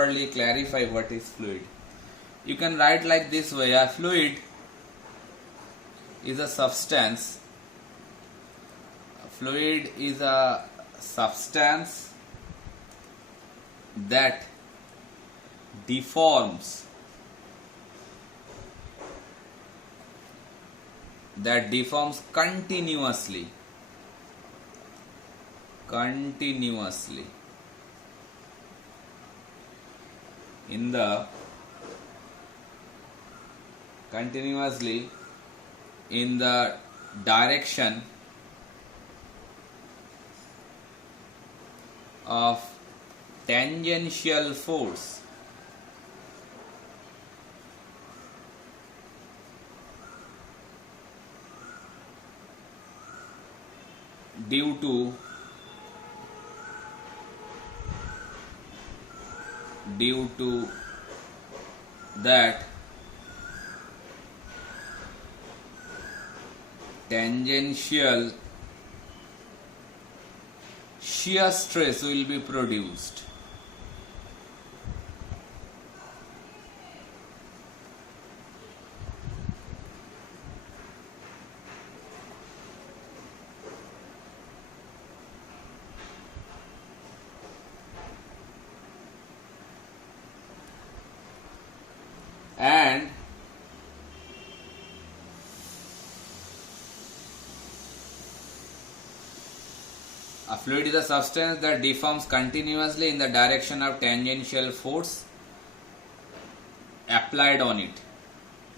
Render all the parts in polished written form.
properly clarify what is fluid. You can write like this way: a fluid is a substance. A fluid is a substance that deforms continuously in the direction of tangential force due to that tangential shear stress will be produced. And a fluid is a substance that deforms continuously in the direction of tangential force applied on it.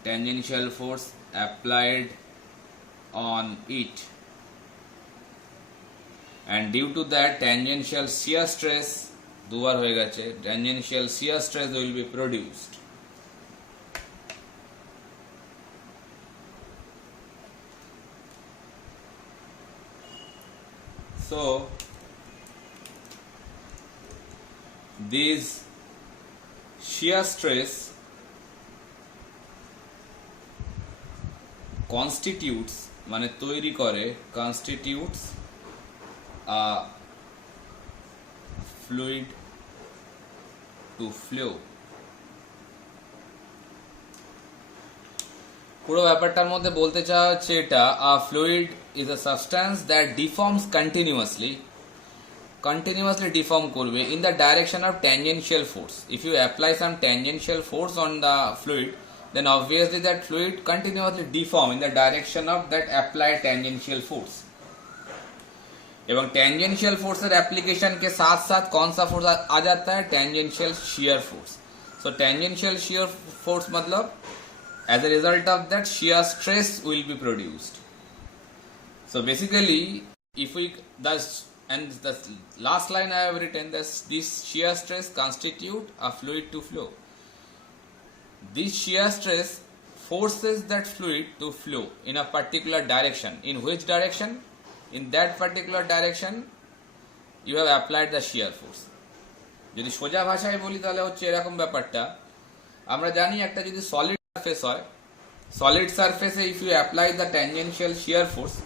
Tangential force applied on it. And due to that, tangential shear stress will be produced. So this shear stress constitutes a fluid to flow. পুরো ব্যাপারটার মধ্যে বলতে চাওয়া হচ্ছে এটা, a fluid is a substance that deforms continuously deform করবে in the direction of tangential force. If you apply some tangential force on the fluid, then obviously that fluid continuously deform in the direction of that applied tangential force. एवं tangential force एর application के साथ साथ कौन सा force आ जाता है? tangential shear force. So tangential shear force मतलब as a result of that shear stress will be produced. So basically, if we thus and the last line I have written, this shear stress constitute a fluid to flow. This shear stress forces that fluid to flow in a particular direction. In which direction? In that particular direction you have applied the shear force. যদি সোজা ভাষায় বলি তাহলে হচ্ছে এরকম ব্যাপারটা, আমরা জানি একটা যদি সলিড সারফেস হয়, solid surface if you apply the tangential shear force,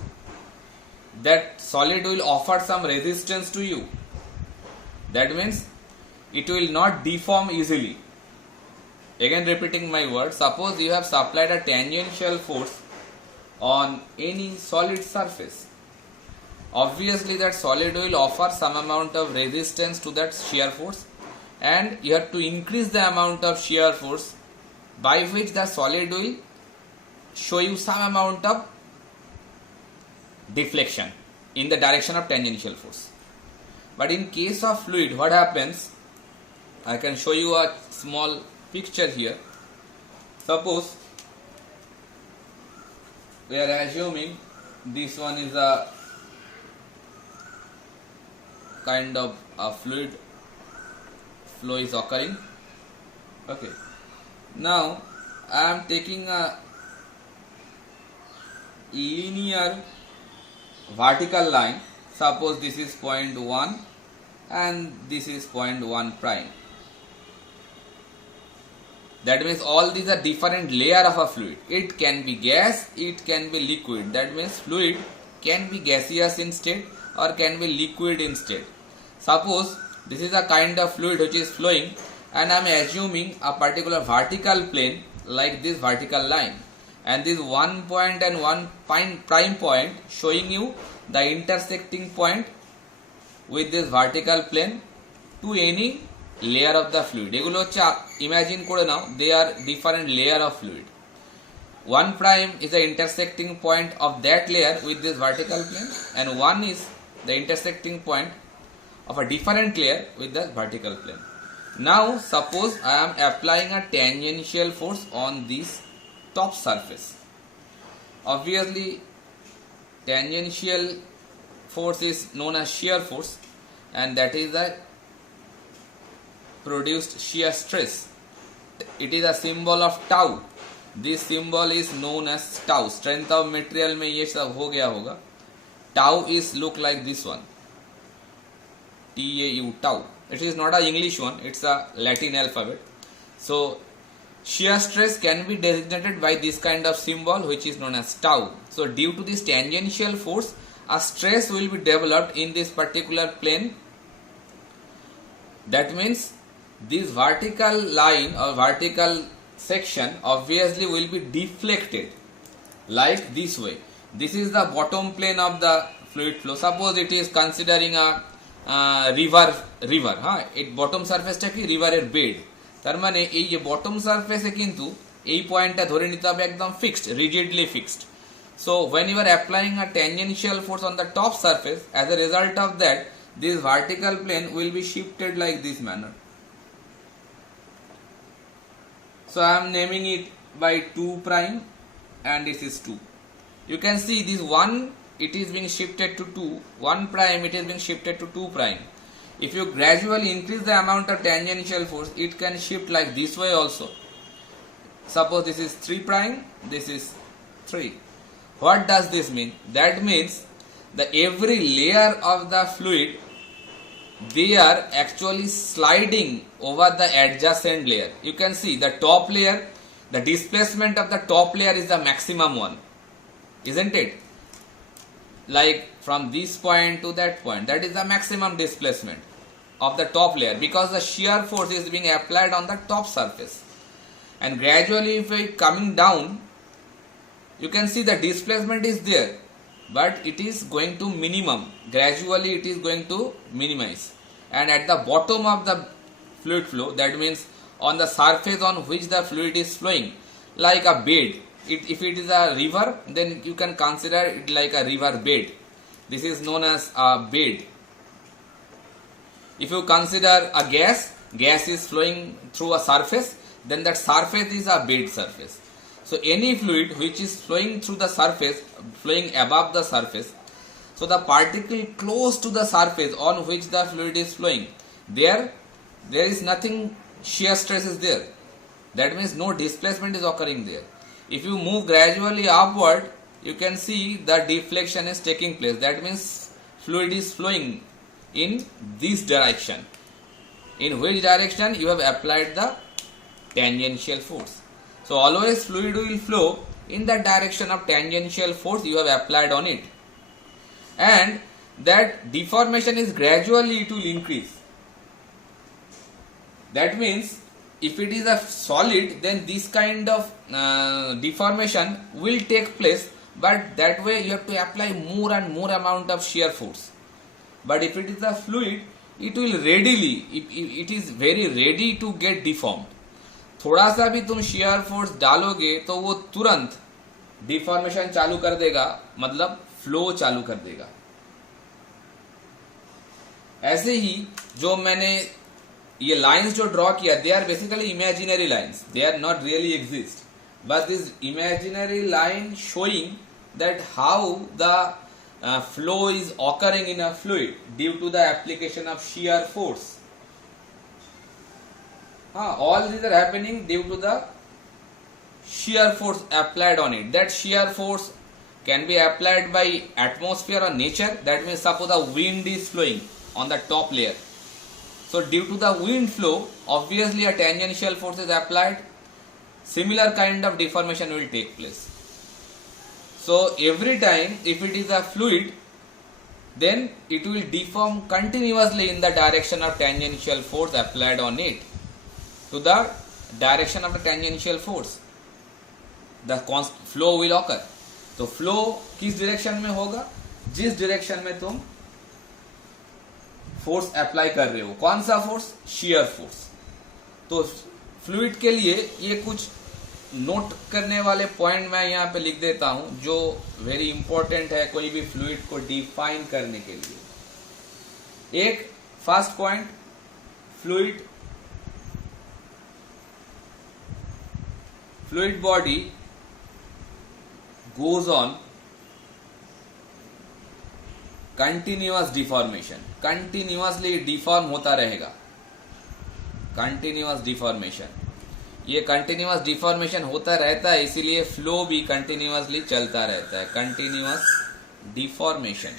that solid will offer some resistance to you. That means it will not deform easily. Again repeating my word, suppose you have supplied a tangential force on any solid surface. Obviously that solid will offer some amount of resistance to that shear force, and you have to increase the amount of shear force by which the solid will show you some amount of deflection in the direction of tangential force. But in case of fluid, what happens? I can show you a small picture here. Suppose we are assuming this one is a kind of a fluid flow is occurring. Okay. Now I am taking a linear vertical line. Suppose this is point 1 and this is point 1 prime. That means all these are different layer of a fluid. It can be gas, it can be liquid. That means fluid can be gaseous in state or can be liquid in state. Suppose this is a kind of fluid which is flowing and I am assuming a particular vertical plane like this vertical line, and this one point and one prime point showing you the intersecting point with this vertical plane to any layer of the fluid. এগুলো হচ্ছে imagine করে নাও they are different layer of fluid. One prime is the intersecting point of that layer with this vertical plane, and one is the intersecting point of a different layer with the vertical plane. Now suppose I am applying a tangential force on this top surface. Obviously tangential force is known as shear force, and that is the produced shear stress. It is a symbol of tau. This symbol is known as tau. Strength of material में ये सब हो गया होगा. Tau is look like this one. TAU, tau. It is not a English one, it's a Latin alphabet. So shear stress can be designated by this kind of symbol, which is known as tau. So due to this tangential force, a stress will be developed in this particular plane. That means this vertical line or vertical section obviously will be deflected like this way. This is the bottom plane of the fluid flow. Suppose it is considering a river it bottom surface টা কি river এর bed, তার মানে এই যে bottom surface এ কিন্তু এই পয়েন্টটা ধরে নিতে হবে একদম fixed, rigidly fixed. So when you are applying a tangential force on the top surface, as a result of that, this vertical plane will be shifted like this manner. So I am naming it by 2 prime and this is 2. You can see this 1, it is being shifted to 2, 1 prime it is being shifted to 2 prime. If you gradually increase the amount of tangential force, it can shift like this way also. Suppose this is 3 prime, this is 3. What does this mean? That means that every layer of the fluid, they are actually sliding over the adjacent layer. You can see the top layer, the displacement of the top layer is the maximum one, isn't it? Like from this point to that point, that is the maximum displacement of the top layer, because the shear force is being applied on the top surface. And gradually if it coming down, you can see the displacement is there, but it is going to minimum. Gradually it is going to minimize, and at the bottom of the fluid flow, that means on the surface on which the fluid is flowing, like a bed. If it is a river, then you can consider it like a river bed. This is known as a bed. If you consider a gas is flowing through a surface, then that surface is a bed surface. So any fluid which is flowing through the surface, flowing above the surface, so the particle close to the surface on which the fluid is flowing, there is nothing, shear stress is there. That means no displacement is occurring there. If you move gradually upward, you can see the deflection is taking place. That means fluid is flowing in this direction. In which direction you have applied the tangential force. So always fluid will flow in the direction of tangential force you have applied on it. And that deformation is gradually, it will increase. That means if it is a solid, then this kind of deformation will take place, but that way you have to apply more and more amount of shear force. But if it is a fluid, it will readily, it is very ready to get deformed. थोड़ा सा भी तुम shear force डालोगे तो वो तुरंत deformation चालू कर देगा, मतलब flow चालू कर देगा. ऐसे ही जो मैंने ये लाइंस जो ड्रॉ किया, they are basically imaginary lines, they are not really exist, but this imaginary line showing that how the flow is occurring in a fluid due to the application of shear force. All these are happening due to the shear force applied on it. That shear force can be applied by atmosphere or nature. That means suppose the wind is flowing on the top layer. So due to the wind flow, obviously a tangential force is applied. Similar kind of deformation will take place. So every time if it is a fluid, then it will deform continuously in the direction of tangential force applied on it. to the direction of the tangential force, the flow will occur. तो flow किस direction में होगा? जिस direction में तुम force apply कर रहे हो. कौन सा फोर्स? Shear force. तो फ्लूइड के लिए ये कुछ नोट करने वाले पॉइंट मैं यहाँ पे लिख देता हूं जो वेरी इंपॉर्टेंट है कोई भी फ्लूइड को डिफाइन करने के लिए. एक first point, fluid body goes on continuous deformation. Continuously deform होता रहेगा. कंटिन्यूअस डिफॉर्मेशन, ये कंटिन्यूअस डिफॉर्मेशन होता रहता है, इसीलिए फ्लो भी कंटिन्यूअसली चलता रहता है. Continuous deformation.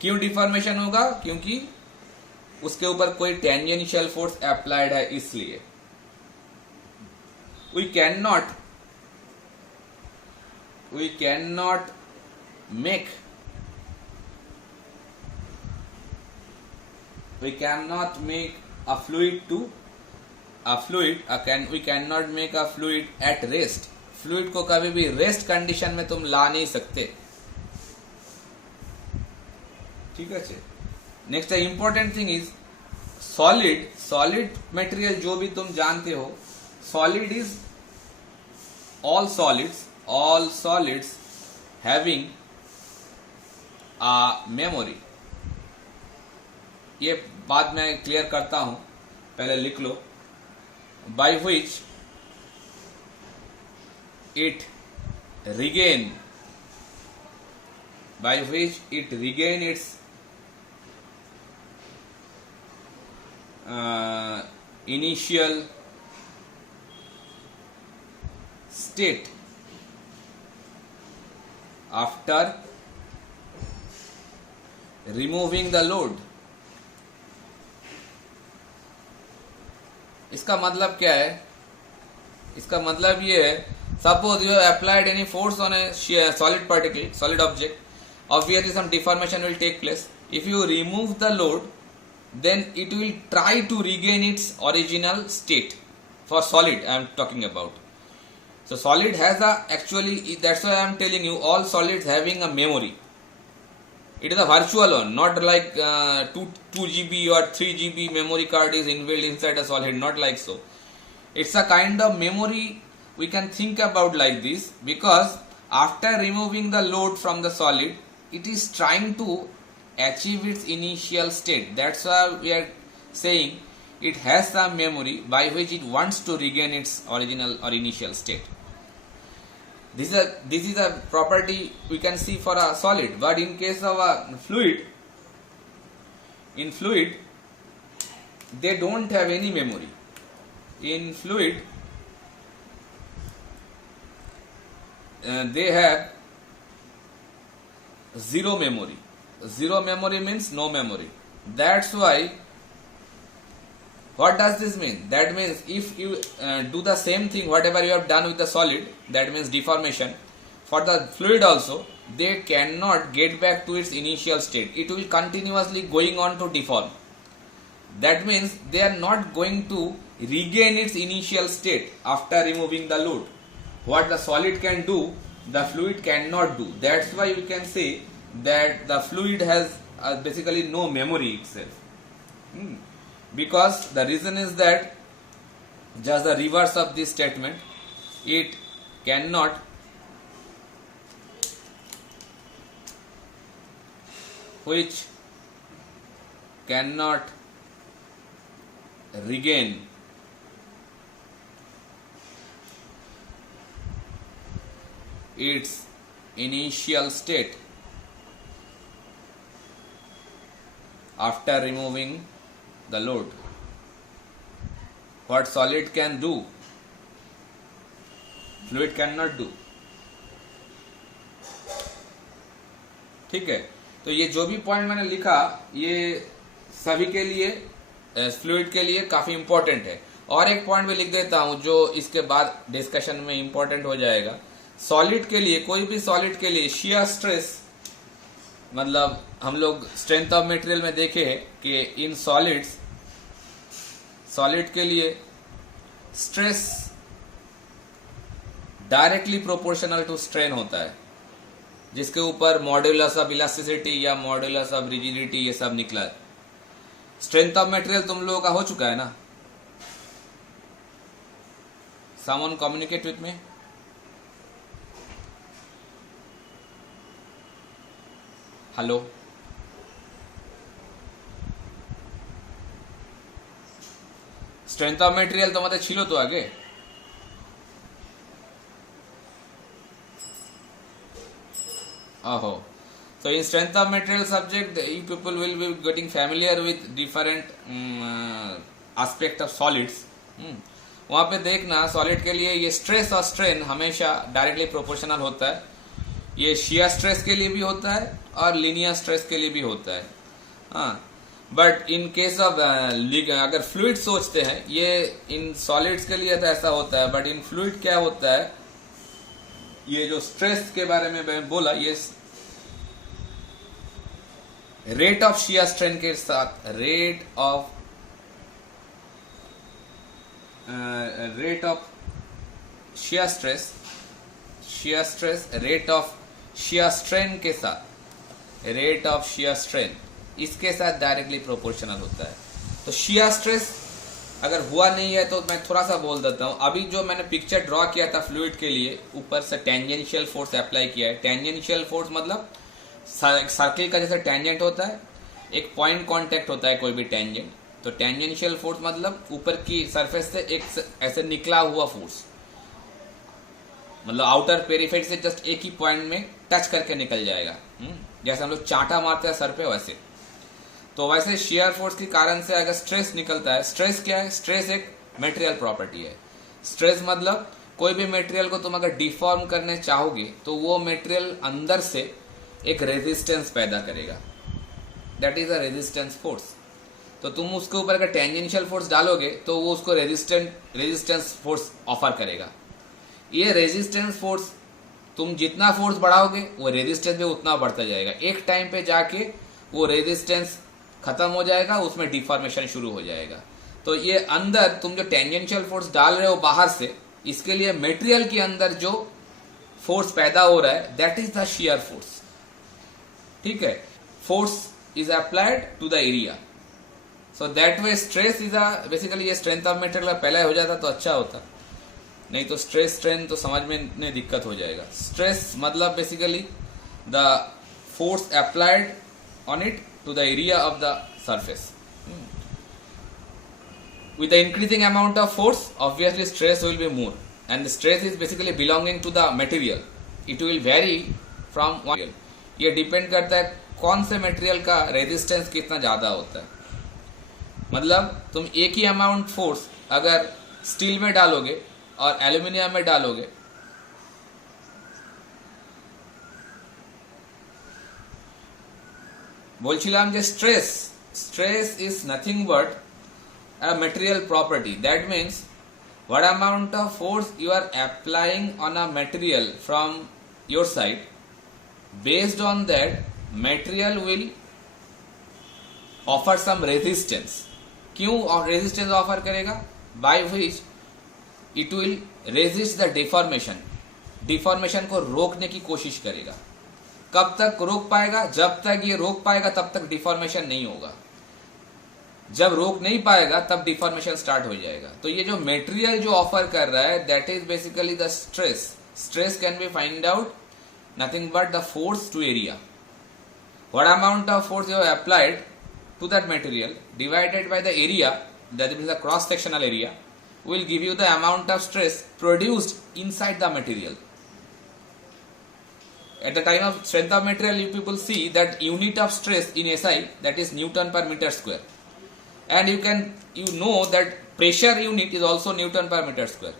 क्यों डिफॉर्मेशन होगा? क्योंकि उसके ऊपर कोई टेंजेंशियल फोर्स अप्लाइड है, इसलिए. we cannot make a fluid at rest. Fluid को कभी भी रेस्ट कंडीशन में तुम ला नहीं सकते. ठीक है. Next important thing is solid material. जो भी तुम जानते हो, solid is all solids having a memory. ये बात मैं क्लियर करता हूं, पहले लिख लो. by which it regain its initial state after removing the load. इसका मतलब क्या है? इसका मतलब ये है, suppose you have applied any force on A solid object, obviously some deformation will take place. If you remove the load, then it will try to regain its original state. For solid I am talking about. So solid has actually, that's why I am telling you, all solids having a memory. It is a virtual one, not like 2 GB or 3 GB memory card is inbuilt inside a solid, not like so. It's a kind of memory we can think about like this, because after removing the load from the solid, it is trying to achieve its initial state. That's why we are saying it has some memory by which it wants to regain its original or initial state. This is a property we can see for a solid, but in case of a fluid, they don't have any memory. In fluid, they have zero memory. Zero memory means no memory. That's why, what does this mean? That means if you do the same thing whatever you have done with the solid, that means deformation, for the fluid also, they cannot get back to its initial state. It will continuously going on to deform. That means they are not going to regain its initial state after removing the load. What the solid can do, the fluid cannot do. That's why we can say that the fluid has basically no memory itself. Because the reason is that, just the reverse of this statement, it cannot regain its initial state after removing the load. What solid can do, fluid cannot do. ठीक है. तो ये जो भी point मैंने लिखा, ये सभी के लिए, फ्लूइड के लिए काफी इंपॉर्टेंट है. और एक पॉइंट भी लिख देता हूं जो इसके बाद डिस्कशन में इंपॉर्टेंट हो जाएगा. सॉलिड के लिए, कोई भी सॉलिड के लिए शियर स्ट्रेस, मतलब हम लोग स्ट्रेंथ ऑफ मटेरियल में देखे हैं कि इन सॉलिड्स सॉलिड के लिए stress directly proportional to strain होता है, जिसके ऊपर मॉड्यूलस ऑफ इलास्टिसिटी या मॉड्यूलस ऑफ रिजिडिटी ये सब निकला है। स्ट्रेंथ ऑफ मटेरियल तुम लोगों का हो चुका है ना? Someone communicate with me? Hello, strength of material तो मतलब छिलो तो आगे। Oh, so in strength of material subject, you people will be getting familiar with different aspect of solids. वहाँ पे देखना सॉलिड के लिए ये स्ट्रेस और स्ट्रेन हमेशा डायरेक्टली प्रोपोर्शनल होता है। ये शियर स्ट्रेस के लिए भी होता है और लीनियर स्ट्रेस के लिए भी होता है। हाँ, बट इन केस ऑफ अगर फ्लूइड सोचते हैं, ये इन सॉलिड्स के लिए तो ऐसा होता है, बट इन फ्लूइड क्या होता है, ये जो स्ट्रेस के बारे में मैं बोला, ये रेट ऑफ शियर स्ट्रेन के साथ rate of shear stress rate of shear strain के साथ रेट ऑफ शियर स्ट्रेन इसके साथ डायरेक्टली प्रोपोर्शनल होता है। तो शियर स्ट्रेस अगर हुआ नहीं है तो मैं थोड़ा सा बोल देता हूं। अभी जो मैंने पिक्चर ड्रॉ किया था फ्लूइड के लिए, ऊपर से टेंजेंशियल फोर्स अप्लाई किया है। टेंजेंशियल फोर्स मतलब सर्किल का जैसे टेंजेंट होता है, एक पॉइंट कांटेक्ट होता है कोई भी टेंजेंट, तो टेंजेंशियल फोर्स मतलब ऊपर की सरफेस से एक ऐसे निकला हुआ फोर्स, मतलब आउटर पेरिफेरी से जस्ट एक ही पॉइंट में टच करके निकल जाएगा। जैसे हम लोग चांटा मारते हैं सर पे, वैसे। तो वैसे शियर फोर्स के कारण से अगर स्ट्रेस निकलता है, स्ट्रेस क्या है? स्ट्रेस एक मटेरियल प्रॉपर्टी है। स्ट्रेस मतलब कोई भी मटेरियल को तुम अगर डिफॉर्म करने चाहोगे तो वो मटेरियल अंदर से एक रेजिस्टेंस पैदा करेगा, that is a resistance force. तो तुम उसके ऊपर अगर टेंजेंशियल फोर्स डालोगे तो वो उसको रेजिस्टेंस फोर्स ऑफर करेगा। ये रेजिस्टेंस फोर्स तुम जितना फोर्स बढ़ाओगे वो रेजिस्टेंस भी उतना बढ़ता जाएगा। एक टाइम पे जाके वो रेजिस्टेंस खत्म हो जाएगा, उसमें डिफॉर्मेशन शुरू हो जाएगा। तो ये अंदर तुम जो टेंजेंशियल फोर्स डाल रहे हो बाहर से, इसके लिए मटेरियल के अंदर जो फोर्स पैदा हो रहा है that is the shear force. ठीक है, force is applied to the area, so that way stress is a basically ये स्ट्रेंथ ऑफ मटेरियल पहले हो जाता तो अच्छा होता, नहीं तो स्ट्रेस स्ट्रेन तो समझ में दिक्कत हो जाएगा। स्ट्रेस मतलब basically the force applied on it to the area of the surface. With the increasing amount of force, obviously stress will be more, and the stress is basically belonging to the material. It will vary from one material. ये depend करता है कौन से material का resistance कितना ज्यादा होता है। मतलब तुम एक ही अमाउंट फोर्स अगर स्टील में डालोगे और एल्यूमिनियम में डालोगे, बोलছিলাম যে stress is nothing but a material property. That means what amount of force you are applying on a material from your side, based on that material will offer some resistance. क्यों resistance offer करेगा? By which it will resist the deformation को रोकने की कोशिश करेगा। कब तक रोक पाएगा? जब तक ये रोक पाएगा तब तक डिफॉर्मेशन नहीं होगा। जब रोक नहीं पाएगा तब डिफॉर्मेशन स्टार्ट हो जाएगा। तो ये जो मटेरियल जो ऑफर कर रहा है that is basically the stress. Stress can be find out nothing but the force to area. What amount of force you have applied to that material divided by the area, that is the cross sectional area, will give you the amount of stress produced inside the material. At the time of strength of material, you people see that unit of stress in SI, that is Newton per meter square, and you know that pressure unit is also Newton per meter square.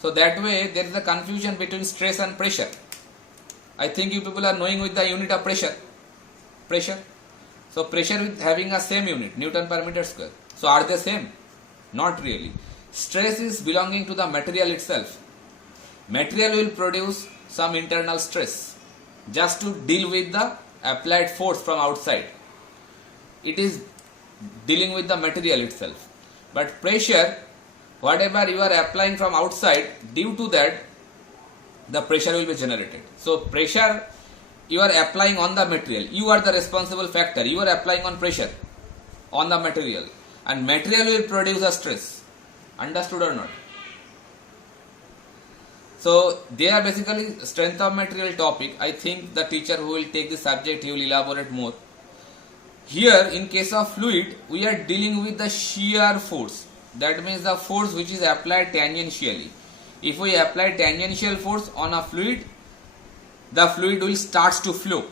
So that way there is a confusion between stress and pressure. I think you people are knowing with the unit of pressure. So pressure with having a same unit, Newton per meter square. So are they same? Not really. Stress is belonging to the material itself. Material will produce some internal stress just to deal with the applied force from outside. It is dealing with the material itself. But pressure, whatever you are applying from outside, due to that, the pressure will be generated. So pressure you are applying on the material. You are the responsible factor. You are applying on pressure on the material, and material will produce a stress. Understood or not? So they are basically strength of material topic. I think the teacher who will take the subject, he will elaborate more. Here in case of fluid, we are dealing with the shear force. That means the force which is applied tangentially. If we apply tangential force on a fluid, the fluid will start to flow.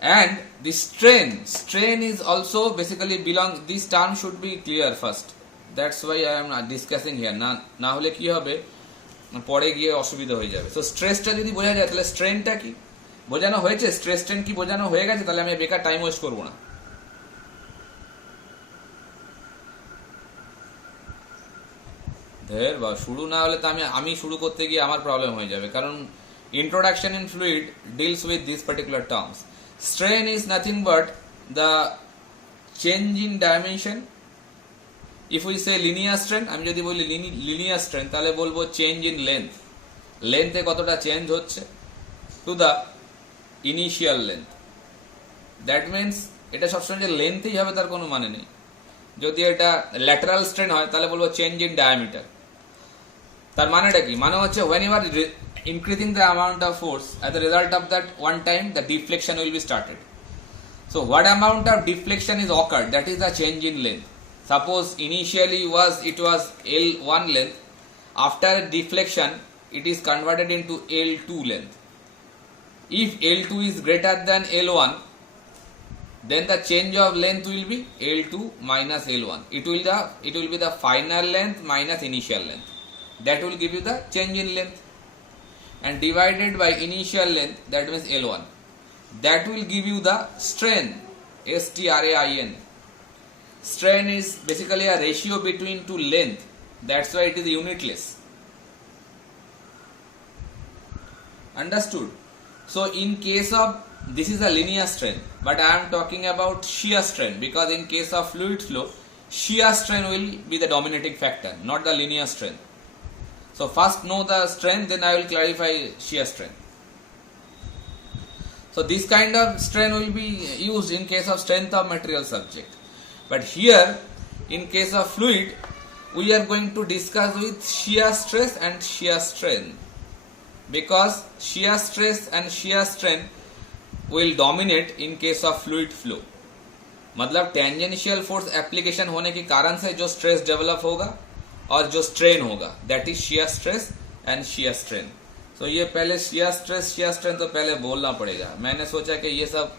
And the strain is also basically belongs, this term should be clear first. That's why I am discussing here. না হলে কি হবে, পরে গিয়ে অসুবিধা হয়ে যাবে। So স্ট্রেসটা যদি বোঝা যায় তাহলে স্ট্রেনটা কি বোঝানো হয়েছে, স্ট্রেস স্ট্রেন কি বোঝানো হয়ে গেছে, তাহলে আমি বেকার টাইম ওয়েস্ট করবো না। ধের বা শুরু না হলে তো আমি শুরু করতে গিয়ে আমার প্রবলেম হয়ে যাবে, কারণ introduction in fluid deals with these particular terms. Strain is nothing but the change in dimension. If we say linear strain, আমি যদি বলি linear strain তাহলে বলবো change in length. লেন্থে কতটা চেঞ্জ হচ্ছে to the initial length. That means এটা সবসময় যে লেন্থেই হবে তার কোনো মানে নেই। যদি এটা lateral strain হয় তাহলে বলবো change in diameter. তার মানেটা কি? মানে হচ্ছে when you are increasing the amount of force, as a result of that one time the deflection will be started. So what amount of deflection is occurred, that is the change in length. Suppose initially it was L1 length, after deflection it is converted into L2 length. If L2 is greater than L1, then the change of length will be L2 minus L1. It will be the final length minus initial length. That will give you the change in length, and divided by initial length, that means L1. That will give you the strain, strain. Strain is basically a ratio between two length. That's why it is unitless. Understood? So in case of, this is a linear strain, but I am talking about shear strain, because in case of fluid flow, shear strain will be the dominating factor, not the linear strain. So first know the strain, then I will clarify shear strain. So this kind of strain will be used in case of strength of material subject. But here in case of fluid, we are going to discuss with shear stress and shear strain, because shear stress and shear strain will dominate in case of fluid flow. मतलब tangential force application होने के कारण से जो stress develop होगा और जो strain होगा, that is shear stress and shear strain. So ये पहले शियर स्ट्रेन तो पहले बोलना पड़ेगा. मैंने सोचा कि ये सब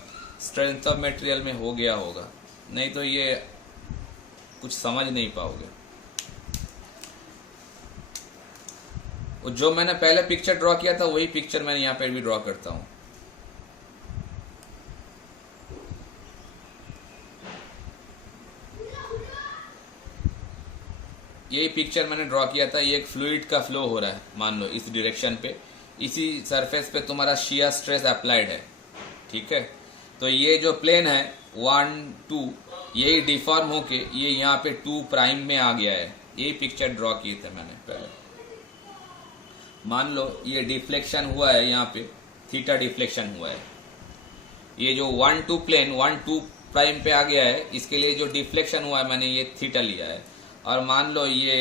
स्ट्रेंथ ऑफ मटेरियल में हो गया होगा, नहीं तो ये कुछ समझ नहीं पाओगे. जो मैंने पहले पिक्चर ड्रॉ किया था वही पिक्चर मैंने यहाँ पे भी ड्रॉ करता हूँ. यही पिक्चर मैंने ड्रॉ किया था. ये एक फ्लूइड का फ्लो हो रहा है, मान लो इस डायरेक्शन पे, इसी सरफेस पे तुम्हारा शियर स्ट्रेस अप्लाइड है, ठीक है. तो ये जो प्लेन है 1 2, यही डिफॉर्म होके ये यहाँ पे 2 प्राइम में आ गया है. यही पिक्चर ड्रॉ किए थे मैंने पहले. मान लो ये डिफ्लेक्शन हुआ है, यहाँ पे थीटा डिफ्लेक्शन हुआ है. ये जो 1 2 प्लेन 1 2 प्राइम पे आ गया है, इसके लिए जो डिफ्लेक्शन हुआ है मैंने ये थीटा लिया है. और मान लो ये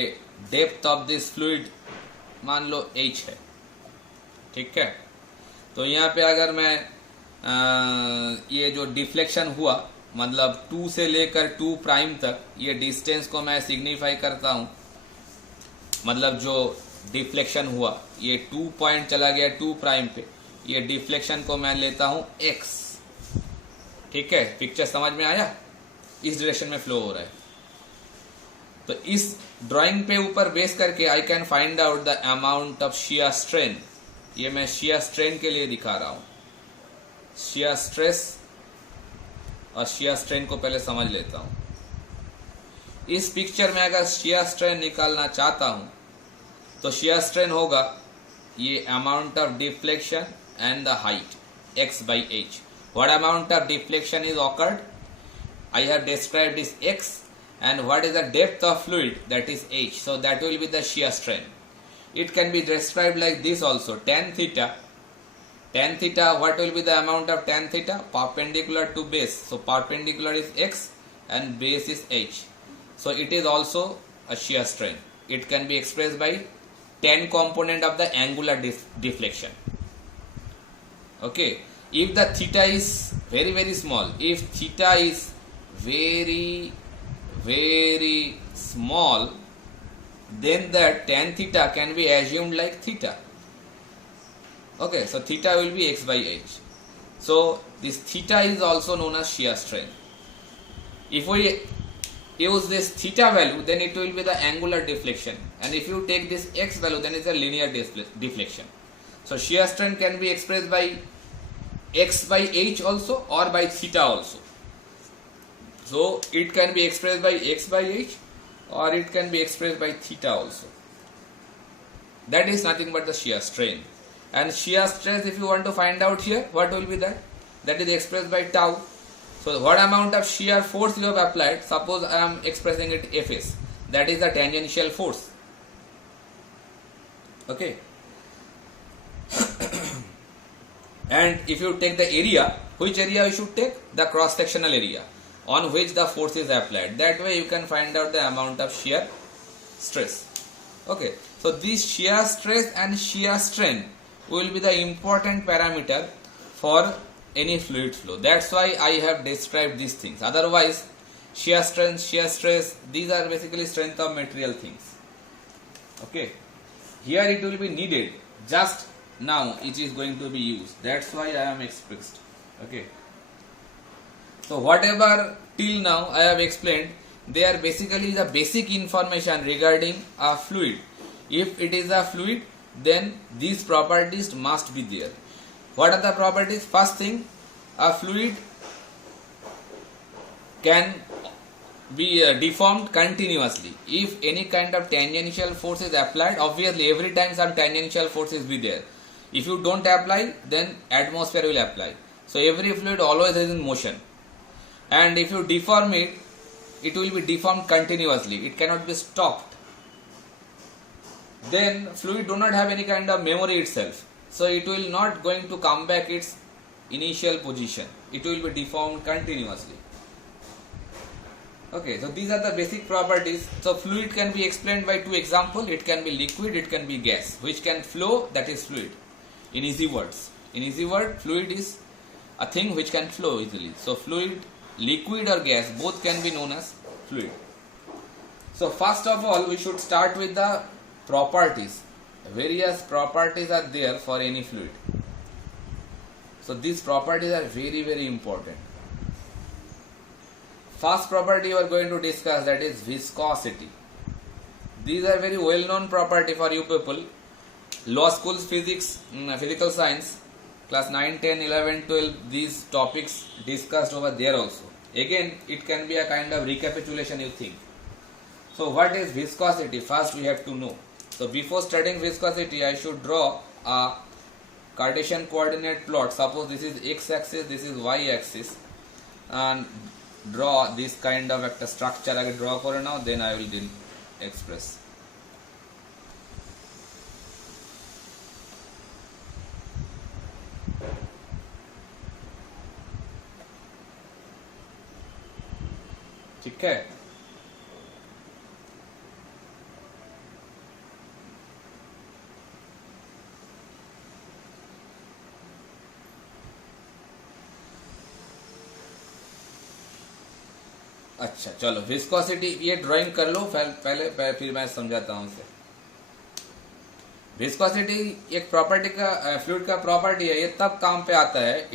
डेप्थ ऑफ दिस फ्लूइड मान लो h है, ठीक है. तो यहाँ पे अगर मैं ये जो डिफ्लेक्शन हुआ, मतलब 2 से लेकर 2 प्राइम तक, ये डिस्टेंस को मैं सिग्निफाई करता हूँ. मतलब जो डिफ्लेक्शन हुआ ये 2 पॉइंट चला गया 2 प्राइम पे, ये डिफ्लेक्शन को मैं लेता हूँ x, ठीक है. पिक्चर समझ में आया? इस डायरेक्शन में फ्लो हो रहा है. तो इस ड्राइंग पे ऊपर बेस करके I can find out the amount of shear strain. ये मैं शियर स्ट्रेन के लिए दिखा रहा हूं. शियर स्ट्रेस और शियर स्ट्रेन को पहले समझ लेता हूं. इस पिक्चर में अगर शियर स्ट्रेन निकालना चाहता हूं तो शियर स्ट्रेन होगा ये amount of deflection and the height x by h. What amount of deflection is occurred? I have described this x and what is the depth of fluid, that is h. So that will be the shear strain. It can be described like this also, tan theta. Tan theta, what will be the amount of tan theta? Perpendicular to base. So perpendicular is x and base is h. So it is also a shear strain. It can be expressed by tan component of the angular deflection. Okay. If the theta is very very small, if theta is very very small, then the tan theta can be assumed like theta. Okay, so theta will be x by h. So this theta is also known as shear strain. If we use this theta value, then it will be the angular deflection, and if you take this x value, then it's a linear deflection. So shear strain can be expressed by x by h also or by theta also. So it can be expressed by x by h or it can be expressed by theta also. That is nothing but the shear strain. And shear stress, if you want to find out here, what will be that? That is expressed by tau. So what amount of shear force you have applied, suppose I am expressing it Fs, that is the tangential force. Okay. And if you take the area, which area you should take? The cross-sectional area on which the force is applied. That way you can find out the amount of shear stress. Okay. So this shear stress and shear strain will be the important parameter for any fluid flow. That's why I have described these things. Otherwise, shear strength, shear stress, these are basically strength of material things. Okay. Here it will be needed. Just now it is going to be used. That's why I am expressed. Okay. So whatever till now I have explained, they are basically the basic information regarding a fluid. If it is a fluid, then these properties must be there. What are the properties? First thing, a fluid can be deformed continuously. If any kind of tangential force is applied, obviously every time some tangential force is be there. If you don't apply, then atmosphere will apply. So every fluid always is in motion. And if you deform it, it will be deformed continuously. It cannot be stopped. Then fluid do not have any kind of memory itself. So it will not going to come back its initial position. It will be deformed continuously. Okay, so these are the basic properties. So fluid can be explained by two examples. It can be liquid, it can be gas. Which can flow, that is fluid. In easy words. In easy word, fluid is a thing which can flow easily. So fluid, liquid or gas, both can be known as fluid. So first of all, we should start with the properties. Various properties are there for any fluid. So these properties are very very important. First property we are going to discuss, that is viscosity. These are very well known property for you people. Law schools physics, physical science, class 9, 10, 11, 12, these topics discussed over there also. Again, it can be a kind of recapitulation you think. So what is viscosity? First we have to know. So before studying viscosity, I should draw a Cartesian coordinate plot. Suppose this is x-axis, this is y-axis, and draw this kind of a structure. I will draw for now, then I will express. ठीक है. अच्छा चलो, viscosity ये drawing कर लो पहले फिर मैं समझाता हूँ इसे. विस्कोसिटी एक प्रॉपर्टी का, फ्लूइड का प्रॉपर्टी है. ये तब काम पे आता है,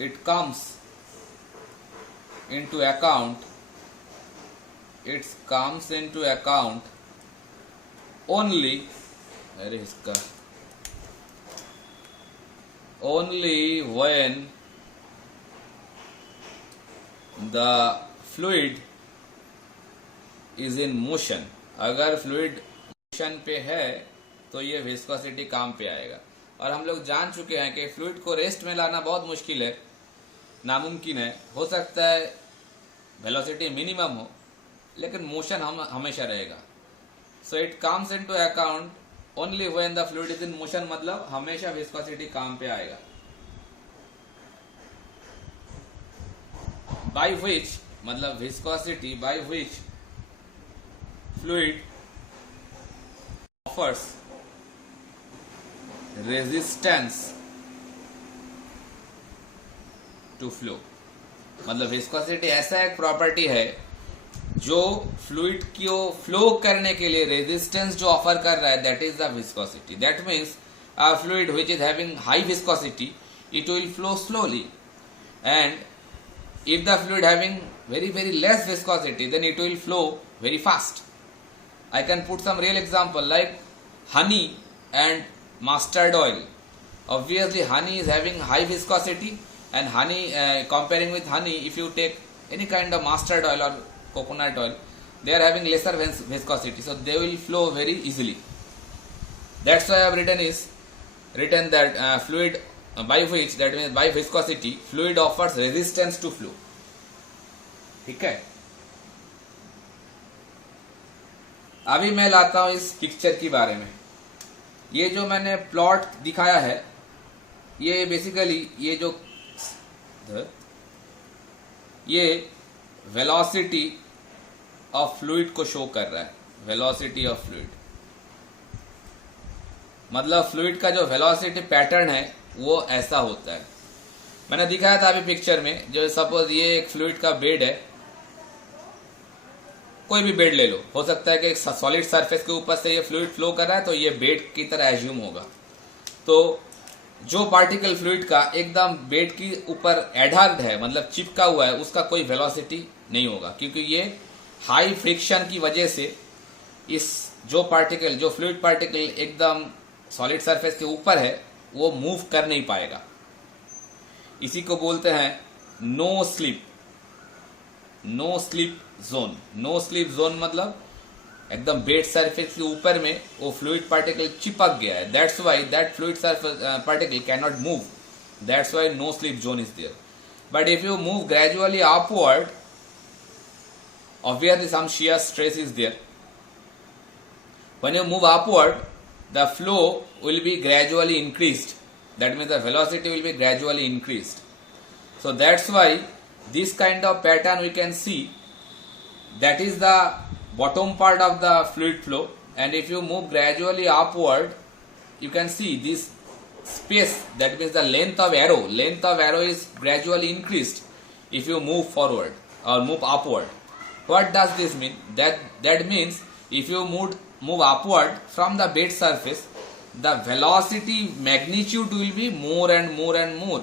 it comes into account, it comes into account only, only when the fluid is in motion. अगर फ्लूइड मोशन पे है तो ये विस्कोसिटी काम पे आएगा. और हम लोग जान चुके हैं कि फ्लूइड को रेस्ट में लाना बहुत मुश्किल है. नामुमकिन है, हो सकता है वेलोसिटी मिनिमम हो लेकिन मोशन हम हमेशा रहेगा. So it comes into account only when the fluid is in motion, मतलब हमेशा विस्कोसिटी काम पे आएगा. बाय विच, मतलब viscosity by which fluid offers resistance to flow. मतलब विस्कोसिटी ऐसा एक प्रॉपर्टी है जो फ्लूइड को फ्लो करने के लिए रेजिस्टेंस जो ऑफर कर रहा है, that is the viscosity. That means a fluid which is having high viscosity, it will flow slowly, and if the fluid having very less viscosity, then it will flow very fast. I can put some real example like honey and mustard oil. Obviously honey is having high viscosity, and honey, comparing with honey, if you take any kind of mustard oil or coconut oil, they are having lesser viscosity, so they will flow very easily. That's why I have written that fluid by which, that means by viscosity, fluid offers resistance to flow. ठीक है. अभी मैं लाता हूं इस picture के बारे में. ये जो मैंने प्लॉट दिखाया है, ये बेसिकली ये वेलोसिटी ऑफ फ्लूइड को शो कर रहा है. वेलोसिटी ऑफ फ्लूइड मतलब फ्लूइड का जो वेलोसिटी पैटर्न है वो ऐसा होता है. मैंने दिखाया था अभी पिक्चर में. जो सपोज ये एक फ्लूइड का बेड है, कोई भी बेड ले लो, हो सकता है कि एक सॉलिड सरफेस के ऊपर से ये फ्लूइड फ्लो कर रहा है, तो ये बेड की तरह एज्यूम होगा. तो जो पार्टिकल फ्लूइड का एकदम बेड के ऊपर एडहर्ड है, मतलब चिपका हुआ है, उसका कोई वेलोसिटी नहीं होगा, क्योंकि ये हाई फ्रिक्शन की वजह से इस जो फ्लूइड पार्टिकल एकदम सॉलिड सरफेस के ऊपर है वो मूव कर नहीं पाएगा. इसी को बोलते हैं no slip zone. No slip zone मतलब एकदम बेड सरफेस के ऊपर में वो फ्लूइड पार्टिकल चिपक गया है. That's why that fluid particle can not move. That's why no slip zone is there. But if you move gradually upward, obviously some shear stress is there. When you move upward, the flow will be gradually increased. That means the velocity will be gradually increased. So that's why this kind of pattern we can see, that is the bottom part of the fluid flow, and if you move gradually upward, you can see this space, that means the length of arrow is gradually increased if you move forward or move upward. What does this mean? That means if you move upward from the bed surface, the velocity magnitude will be more and more.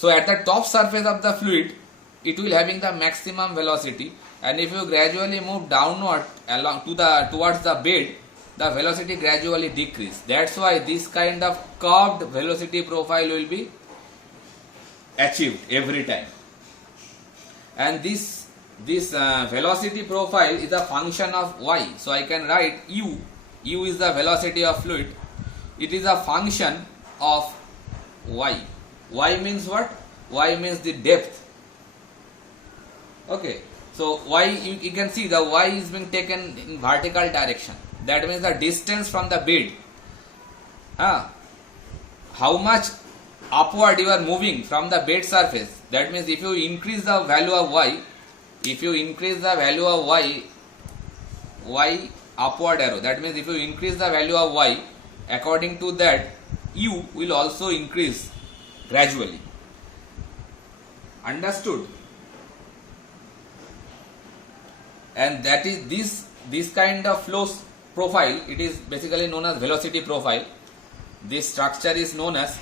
So at the top surface of the fluid, it will having the maximum velocity, and if you gradually move downward towards the bed, the velocity gradually decrease. That's why this kind of curved velocity profile will be achieved every time. And this velocity profile is a function of y. So I can write u is the velocity of fluid. It is a function of y. Y means what? Y means the depth. Okay, so y, you can see the y is being taken in vertical direction. That means the distance from the bed. How much upward you are moving from the bed surface. That means if you increase the value of y, y upward arrow, that means if you increase the value of y, according to that u will also increase gradually. Understood? And that is this kind of flow profile, it is basically known as velocity profile. This structure is known as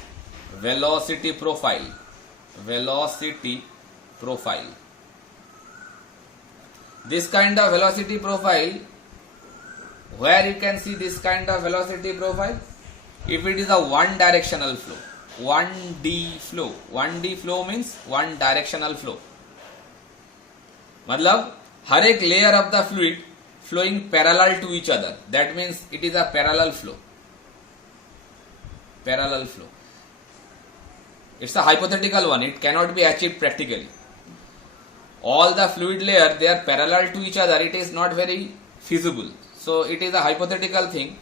velocity profile. This kind of velocity profile, where you can see this kind of velocity profile, if it is a one directional flow, 1D flow means one directional flow. मतलब हर एक layer of the fluid flowing parallel to each other. That means it is a parallel flow. It's a hypothetical one. It cannot be achieved practically. All the fluid layer, they are parallel to each other. It is not very feasible. So it is a hypothetical thing.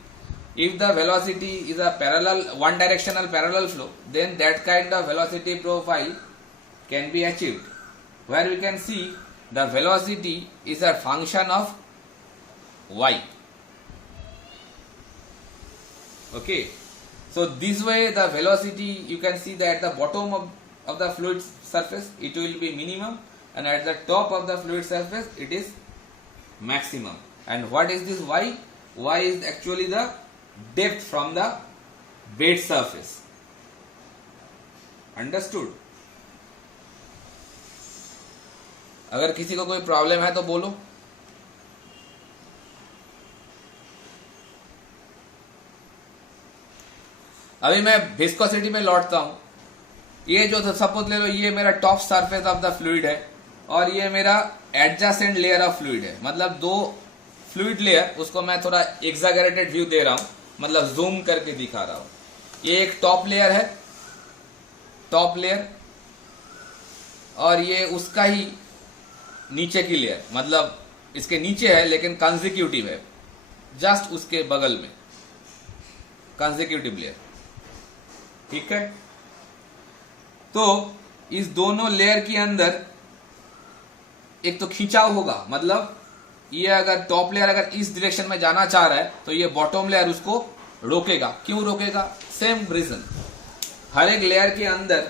If the velocity is a parallel, one directional parallel flow, then that kind of velocity profile can be achieved. Where we can see the velocity is a function of y. Okay. So this way the velocity, you can see that at the bottom of the fluid surface it will be minimum, and at the top of the fluid surface it is maximum. And what is this y? Y is actually the depth from the bed surface. Understood? अगर किसी को कोई problem है तो बोलो. अभी मैं viscosity में लौटता हूं. ये जो सपोज ले लो, ये मेरा top surface of the fluid है और ये मेरा एडजेसेंट लेयर ऑफ फ्लूइड है. मतलब दो फ्लूइड लेयर, उसको मैं थोड़ा एग्जैगरेटेड व्यू दे रहा हूं, मतलब जूम करके दिखा रहा हूं. ये एक टॉप लेयर है, टॉप लेयर, और ये उसका ही नीचे की लेयर, मतलब इसके नीचे है लेकिन कंसेक्यूटिव है, जस्ट उसके बगल में कंसेक्यूटिव लेयर. ठीक है. तो इस दोनों लेयर के अंदर एक तो खिंचाव होगा, मतलब ये अगर टॉप लेयर अगर इस डायरेक्शन में जाना चाह रहा है तो ये बॉटम लेयर उसको रोकेगा. क्यों रोकेगा? Same reason. हर एक लेयर के अंदर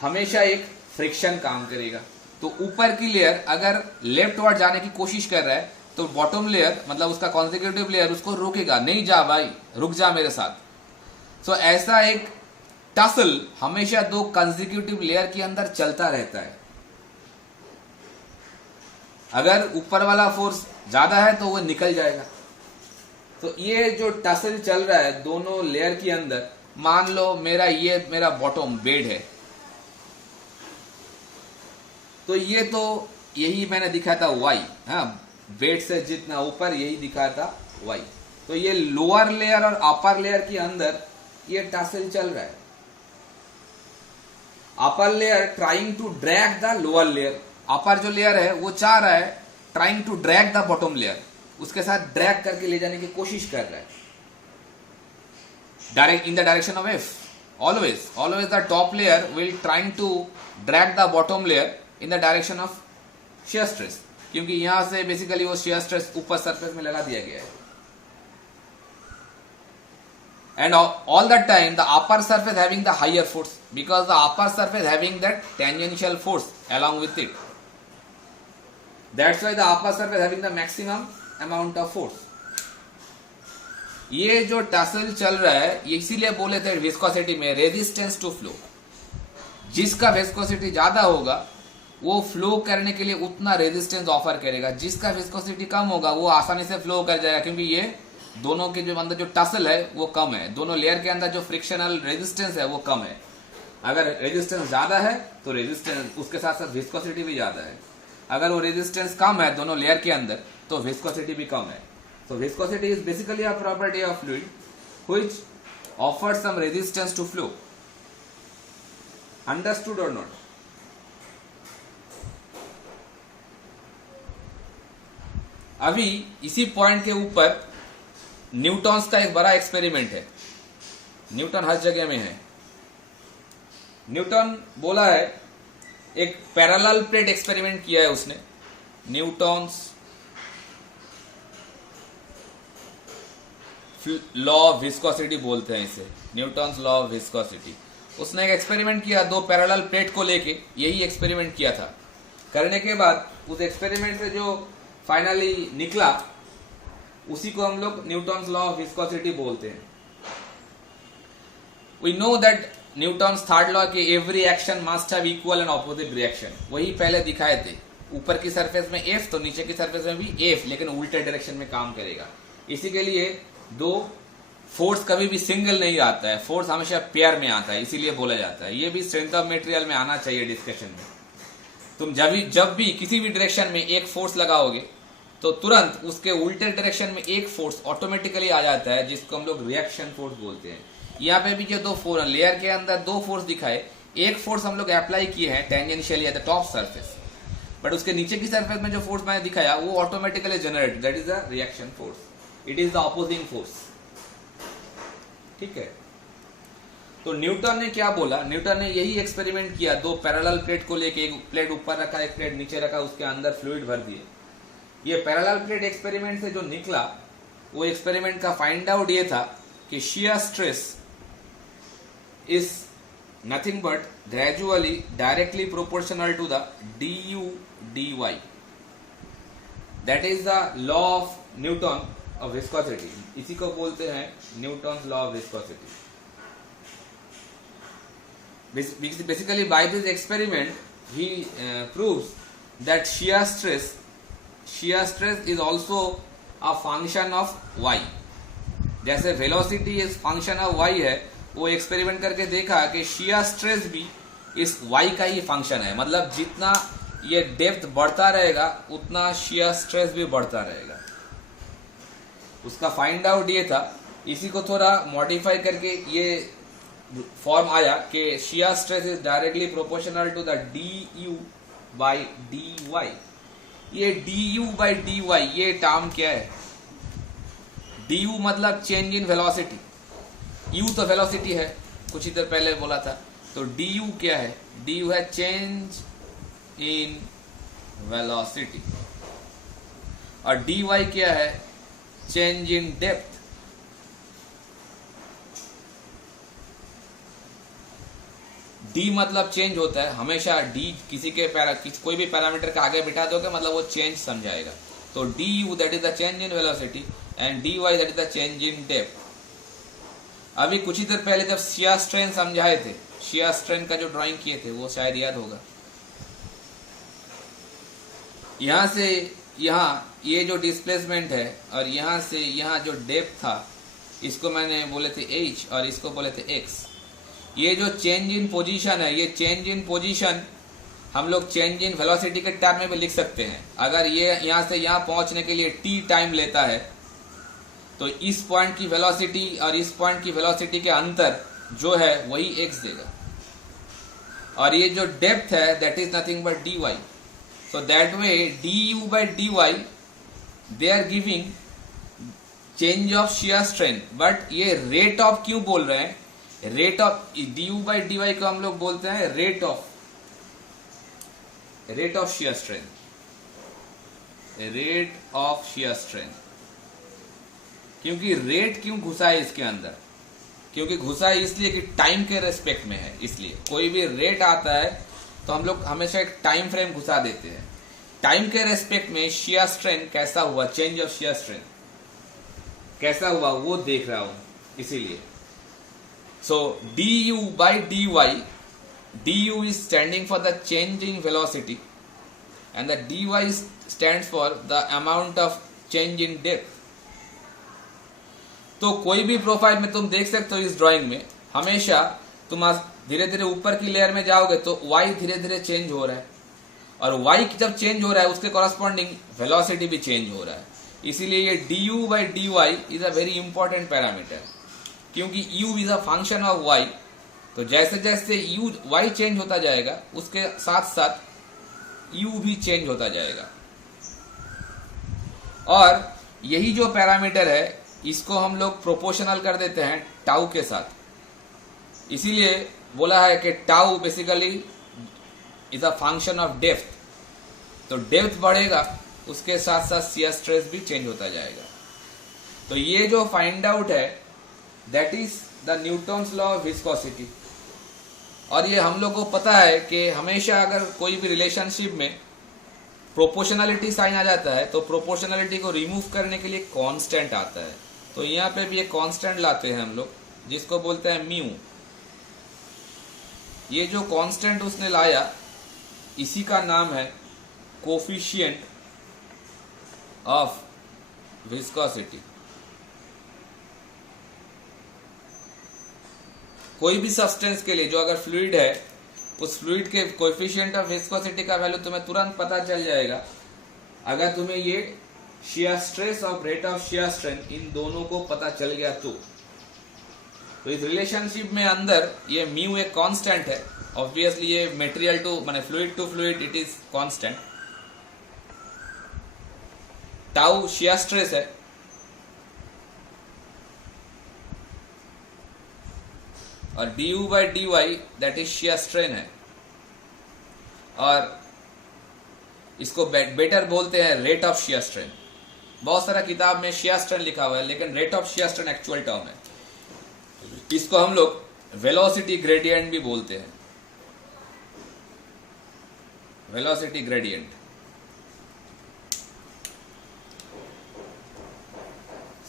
हमेशा एक फ्रिक्शन काम करेगा. तो ऊपर की लेयर अगर लेफ्ट वर्ड जाने की कोशिश कर रहा है तो बॉटम लेयर, मतलब उसका कॉन्सेक्यूटिव लेयर, उसको रोकेगा. नहीं जा भाई, रुक जा मेरे साथ. सो ऐसा एक टसल हमेशा दो कंसेक्यूटिव लेयर के अंदर चलता रहता है. अगर ऊपर वाला फोर्स ज्यादा है तो वो निकल जाएगा. तो ये जो टसल चल रहा है दोनों लेयर के अंदर, मान लो मेरा बॉटम बेड है, तो ये तो यही मैंने दिखाया था y, हाँ, बेड से जितना ऊपर यही दिखाया था y. तो ये लोअर लेयर और अपर लेयर के अंदर ये टसल चल रहा है. Upper layer trying to drag the lower layer. Upper जो लेयर है वो चाह रहा है trying to drag the bottom layer, उसके साथ ड्रैग करके ले जाने की कोशिश कर रहा है. Direct in the direction of F. Always the top layer will trying to drag the bottom layer in the direction of shear stress, क्योंकि यहां से बेसिकली वो shear stress ऊपर सरफेस में लगा दिया गया है. And all that time the upper surface having the higher force, because the upper surface having that tangential force along with it. That's why the upper surface having the maximum amount of force. ये जो tussle चल रहा है, इसीलिए बोले थे viscosity में resistance to flow. जिसका विस्कोसिटी ज्यादा होगा वो फ्लो करने के लिए उतना रेजिस्टेंस ऑफर करेगा. जिसका विस्कोसिटी कम होगा वो आसानी से फ्लो कर जाएगा, क्योंकि ये दोनों के जो अंदर जो टसल है वो कम है. दोनों लेयर के अंदर जो फ्रिक्शनल रेजिस्टेंस है वो कम है. अगर रेजिस्टेंस ज्यादा है तो रेजिस्टेंस उसके साथ साथ विस्कोसिटी भी ज्यादा है. अगर वो रेजिस्टेंस कम है दोनों लेयर के अंदर तो विस्कोसिटी भी कम है. So viscosity is basically a property of fluid which offers some resistance to flow. Understood or not? अभी इसी पॉइंट के ऊपर न्यूटन्स का एक बड़ा एक्सपेरिमेंट है. न्यूटन हर जगह में है. न्यूटन बोला है, एक पैरेलल प्लेट एक्सपेरिमेंट किया है उसने. न्यूटन्स लॉ ऑफ विस्कोसिटी बोलते हैं इसे, न्यूटन्स लॉ ऑफ विस्कोसिटी. उसने एक एक्सपेरिमेंट किया दो पैरेलल प्लेट को लेके. यही एक्सपेरिमेंट किया था. करने के बाद उस एक्सपेरिमेंट से जो फाइनली निकला उसी को हम लोग न्यूटन्स लॉ ऑफ विस्कोसिटी बोलते हैं. We know that Newton's third law कि every action must have equal and opposite reaction. वही पहले दिखाए थे. ऊपर की सरफेस में एफ तो नीचे की सरफेस में भी एफ, लेकिन उल्टे डायरेक्शन में काम करेगा. इसी के लिए दो फोर्स कभी भी सिंगल नहीं आता है, फोर्स हमेशा पेयर में आता है, इसीलिए बोला जाता है. ये भी स्ट्रेंथ ऑफ मटेरियल में आना चाहिए डिस्कशन में. तुम जब भी किसी भी डायरेक्शन में एक फोर्स लगाओगे तो तुरंत उसके उल्टे डायरेक्शन में एक फोर्स ऑटोमेटिकली आ जाता है, जिसको हम लोग रिएक्शन फोर्स बोलते हैं. यहाँ पे भी जो दो फोर्स लेयर के अंदर दो फोर्स दिखाए, एक फोर्स हम लोग अप्लाई किए हैं tangentially at the top surface, but उसके नीचे की सरफेस में जो फोर्स मैंने दिखाया वो automatically generate, that is the reaction force, it is the opposing force. ठीक है, तो न्यूटन ने क्या बोला, न्यूटन ने यही एक्सपेरिमेंट किया, दो पैरेलल प्लेट को लेके, एक प्लेट ऊपर रखा एक प्लेट नीचे रखा, उसके अंदर फ्लूइड भर दिए। ये पैरेलल प्लेट एक्सपेरिमेंट से जो निकला, वो एक्सपेरिमेंट का फाइंड आउट ये था कि shear stress is nothing but gradually directly proportional to the du dy. That is the law of Newton of viscosity. इसी को बोलते हैं Newton's law of viscosity. Basically by this experiment he proves that shear stress is also a function of y. जैसे velocity इस function of y है, वो experiment करके देखा कि शियर स्ट्रेस भी इस y का ही फंक्शन है, मतलब जितना ये डेप्थ बढ़ता रहेगा उतना शियर स्ट्रेस भी बढ़ता रहेगा। उसका फाइंड आउट ये था, इसी को थोड़ा मॉडिफाई करके ये फॉर्म आया कि shear stress is directly proportional to the du by dy। ये du बाई dy ये टर्म क्या है? du मतलब चेंज इन वेलोसिटी, u तो वेलोसिटी है, कुछ ही देर पहले बोला था, तो du क्या है? du है चेंज इन वेलोसिटी, और dy क्या है? Change in depth. d मतलब चेंज होता है, हमेशा d किसी के कोई भी पैरामीटर के आगे बिठा दोगे मतलब वो चेंज समझाएगा। तो du that is the change in velocity and dy that is the change in depth. अभी कुछ ही देर पहले जब शियर स्ट्रेन समझाए थे, शियर स्ट्रेन का जो ड्राइंग किए थे वो शायद याद होगा। यहां से यहाँ ये जो डिस्प्लेसमेंट है और यहां से यहाँ जो डेप्थ था, इसको मैंने बोले थे h और इसको बोले थे x। ये जो चेंज इन पोजीशन है, ये चेंज इन पोजीशन हम लोग चेंज इन वेलोसिटी के टर्म में भी लिख सकते हैं। अगर ये यहाँ से यहाँ पहुंचने के लिए t टाइम लेता है, तो इस पॉइंट की वेलोसिटी और इस पॉइंट की वेलोसिटी के अंतर जो है वही x देगा, और ये जो डेप्थ है that is nothing but dy। So that way du by dy they are giving change of shear strain. But ये रेट ऑफ क्यों बोल रहे हैं? Rate of du by dy को हम लोग बोलते हैं rate of shear strain, rate of shear strain. क्योंकि रेट क्यों घुसा है इसके अंदर? क्योंकि घुसा है इसलिए कि टाइम के रेस्पेक्ट में है, इसलिए कोई भी रेट आता है तो हम लोग हमेशा एक टाइम फ्रेम घुसा देते हैं। टाइम के रेस्पेक्ट में शियर स्ट्रेन कैसा हुआ, चेंज ऑफ शियर स्ट्रेन कैसा हुआ वो देख रहा हूं, इसीलिए। सो du by dy, du is standing for the change in velocity and the dy stands for the amount of change in depth। तो कोई भी प्रोफाइल में तुम देख सकते हो इस ड्राइंग में, हमेशा तुम धीरे धीरे ऊपर की लेयर में जाओगे तो y धीरे धीरे चेंज हो रहा है, और y जब चेंज हो रहा है उसके कॉरस्पॉन्डिंग वेलोसिटी भी चेंज हो रहा है। इसीलिए ये du by dy is a very important parameter, क्योंकि u is a function of y। तो जैसे जैसे y चेंज होता जाएगा उसके साथ साथ u भी चेंज होता जाएगा। और यही जो पैरामीटर है इसको हम लोग प्रोपोर्शनल कर देते हैं टाउ के साथ। इसीलिए बोला है कि tau basically is a function of depth. तो डेप्थ बढ़ेगा उसके साथ साथ शियर स्ट्रेस भी चेंज होता जाएगा। तो ये जो फाइंड आउट है that is the Newton's law of viscosity. और ये हम लोग को पता है कि हमेशा अगर कोई भी रिलेशनशिप में प्रोपोर्शनलिटी साइन आ जाता है तो प्रोपोर्शनलिटी को रिमूव करने के लिए कांस्टेंट आता है। तो यहाँ पे भी एक कांस्टेंट लाते हैं हम लोग जिसको बोलते हैं म्यू। ये जो कांस्टेंट उसने लाया इसी का नाम है कोफिशिएंट ऑफ विस्कोसिटी। कोई भी सब्सटेंस के लिए जो अगर फ्लूइड है उस फ्लूइड के कोएफिशिएंट ऑफ विस्कोसिटी का वैल्यू तुम्हें तुरंत पता चल जाएगा अगर तुम्हें ये शियर स्ट्रेस और rate of shear strain in दोनों को पता चल गया तो। तो इस रिलेशनशिप में अंदर ये म्यू एक कांस्टेंट है, ऑब्वियसली ये मटेरियल टू माने fluid to fluid it is constant. Tau shear stress है, और du by dy that is shear strain है, और इसको बेटर बोलते हैं रेट ऑफ शियर स्ट्रेन। बहुत सारा किताब में शियर स्ट्रेन लिखा हुआ है, लेकिन rate of shear strain actual term है। इसको हम लोग वेलोसिटी ग्रेडियंट भी बोलते हैं, वेलोसिटी ग्रेडियंट।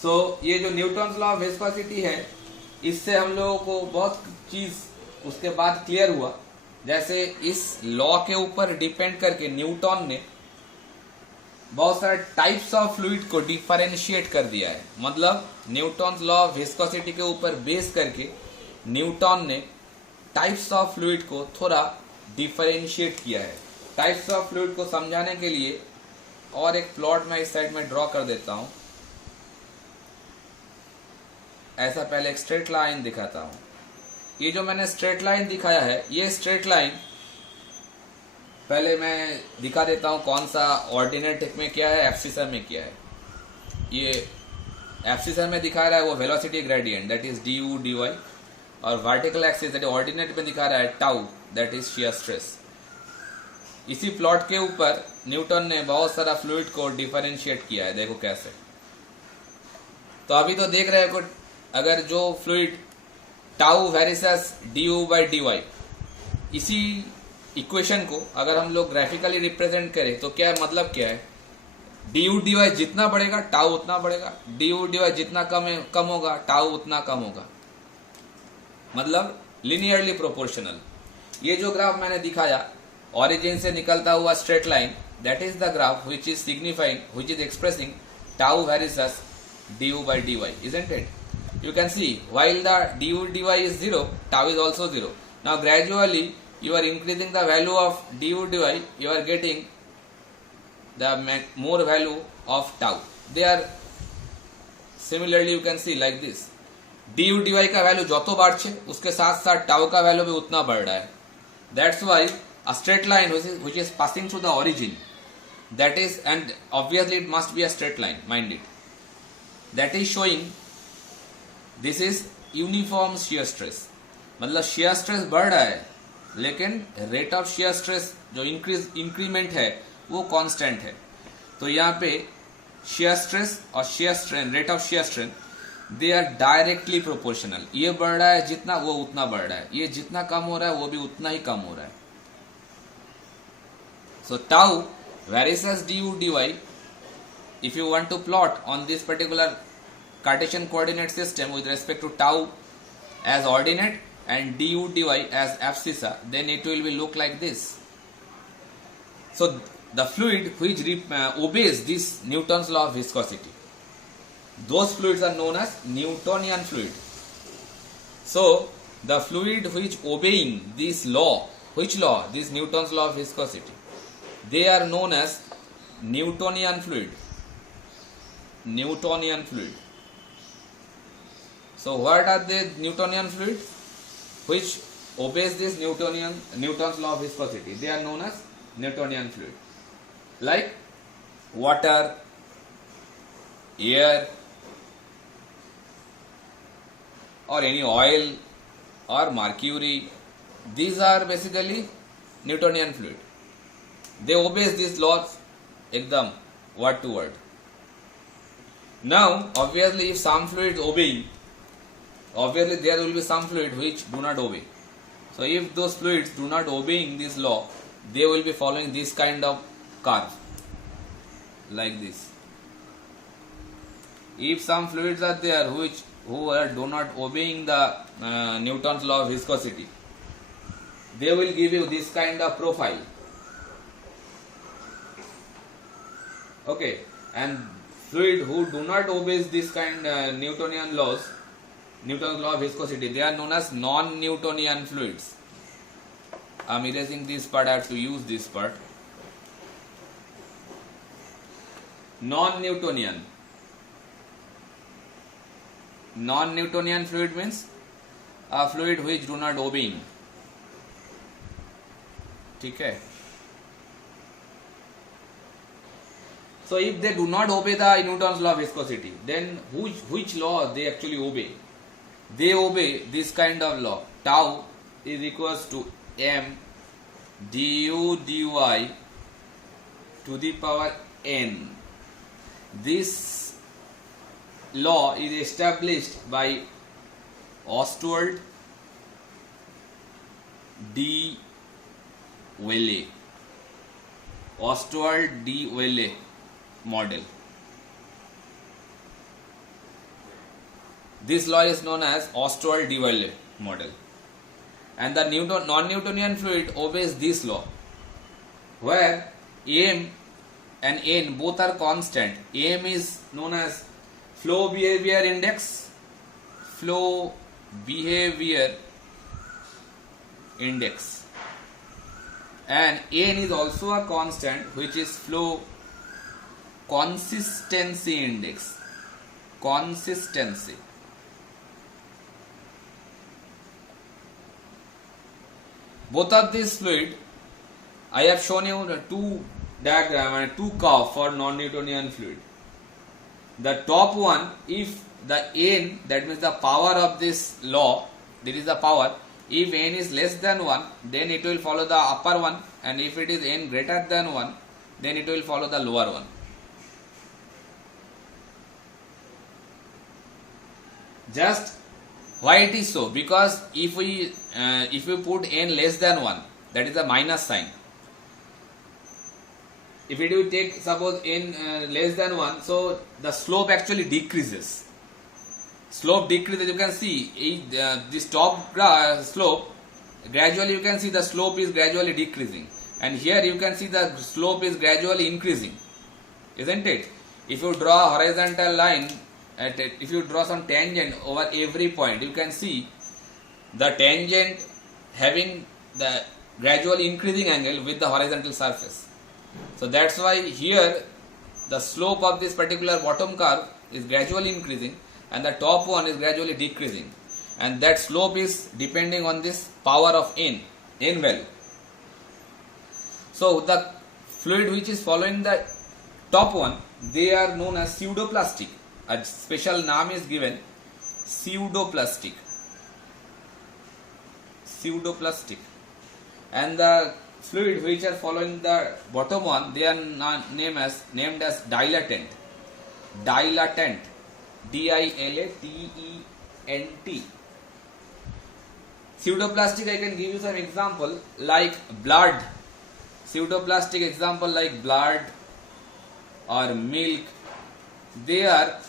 सो ये जो न्यूटन्स लॉ ऑफ विस्कोसिटी है, इससे हम लोगों को बहुत चीज उसके बाद क्लियर हुआ। जैसे इस लॉ के ऊपर डिपेंड करके न्यूटन ने बहुत सारे टाइप्स ऑफ फ्लूइड को डिफरेंशिएट कर दिया है। मतलब न्यूटन्स लॉ ऑफ विस्कोसिटी के ऊपर बेस करके न्यूटन ने टाइप्स ऑफ फ्लूइड को थोड़ा डिफरेंशिएट किया है। टाइप्स ऑफ फ्लूइड को समझाने के लिए और एक प्लॉट मैं इस साइड में ड्रॉ कर देता हूं। ऐसा पहले एक स्ट्रेट लाइन दिखाता हूं। ये जो मैंने स्ट्रेट लाइन दिखाया है, ये स्ट्रेट लाइन पहले मैं दिखा देता हूं कौन सा ऑर्डिनेट में क्या है, एब्सिसर में क्या है। ये एब्सिसर में दिखा रहा है वो velocity gradient that is du dy, और वर्टिकल एक्सिस दैट ऑर्डिनेट में दिखा रहा है tau that is shear stress. इसी प्लॉट के ऊपर न्यूटन ने बहुत सारा फ्लूइड को डिफरेंशिएट किया है, देखो कैसे। तो अभी तो देख रहे हो, अगर जो fluid tau versus du by dy, इसी इक्वेशन को अगर हम लोग ग्राफिकली रिप्रेजेंट करें तो क्या मतलब क्या है, du dy जितना बढ़ेगा टाउ उतना बढ़ेगा, du dy जितना कम होगा टाउ उतना कम होगा, मतलब लिनियरली प्रोपोर्शनल। ये जो ग्राफ मैंने दिखाया ओरिजिन से निकलता हुआ straight line, that is the graph which is signifying, which is expressing tau versus du by dy, isn't it? You can see while the du dy is 0, tau is also 0. Now gradually you are increasing the value of du dy, you are getting the more value of tau. They are similarly you can see like this. du dy का value जो बढ़े उसके साथ साथ tau का value भी उतना बढ़ रहा है। That's why a straight line which is passing through the origin, that is, and obviously it must be a straight line, mind it, that is showing this is uniform shear stress. मतलब shear stress बढ़ रहा है, लेकिन rate of shear stress जो increment है वो constant है। तो यहाँ पे शियर स्ट्रेस और shear strain, rate of shear strain, they are directly proportional. ये बढ़ रहा है जितना वो उतना बढ़ रहा है, ये जितना कम हो रहा है वो भी उतना ही कम हो रहा है। So tau versus du dy, if you want to plot on this particular Cartesian coordinate system with respect to tau as ordinate and du dy as abscissa, then it will be look like this. So the fluid which obeys this Newton's law of viscosity, those fluids are known as Newtonian fluid. So the fluid which obeying this law, which law? This Newton's law of viscosity, they are known as Newtonian fluid. Newtonian fluid. So what are the Newtonian fluid which obeys this Newton's law of viscosity? They are known as Newtonian fluid, like water, air, or any oil or mercury. These are basically Newtonian fluid. They obey these laws ekdam word to word. Now obviously if some fluids obey, obviously there will be some fluid which do not obey. So if those fluids do not obeying this law, they will be following this kind of curve like this. If some fluids are there who do not obeying the Newton's law of viscosity, they will give you this kind of profile. Okay, and fluid who do not obey this kind Newtonian laws, Newton's law of viscosity, they are known as non-Newtonian fluids. I am erasing this part, I have to use this part. Non-Newtonian. Non-Newtonian fluid means a fluid which do not obeying. ठीक है. So if they do not obey the Newton's law of viscosity, then which law they actually obey? They obey this kind of law. Tau is equals to m du dy to the power n. This law is established by Ostwald D. Welle. Ostwald D. Welle model. This law is known as Ostwald D. Welle model. And the non-Newtonian fluid obeys this law, where m and n both are constant. M is known as flow behavior index, flow behavior index, and n is also a constant, which is flow consistency index. Consistency. Both of these fluid, I have shown you the two diagram and two curve for non-Newtonian fluid. The top one, if the n, that means the power of this law, this is the power, if n is less than 1, then it will follow the upper one, and if it is n greater than 1, then it will follow the lower one. Just why it is so? Because if we put n less than 1, that is a minus sign. If we do take suppose n less than 1, so the slope actually decreases. Slope decreases. You can see this top slope, gradually you can see the slope is gradually decreasing, and here you can see the slope is gradually increasing, isn't it? If you draw a horizontal line, if you draw some tangent over every point, you can see the tangent having the gradually increasing angle with the horizontal surface. So that's why here the slope of this particular bottom curve is gradually increasing and the top one is gradually decreasing, and that slope is depending on this power of n value. So the fluid which is following the top one, they are known as pseudoplastic. A special name is given, pseudoplastic. Pseudoplastic. And the fluid which are following the bottom one, they are named as dilatant. Dilatant. D-I-L-A-T-E-N-T. Pseudoplastic, I can give you some example like blood. Pseudoplastic example like blood or milk. They are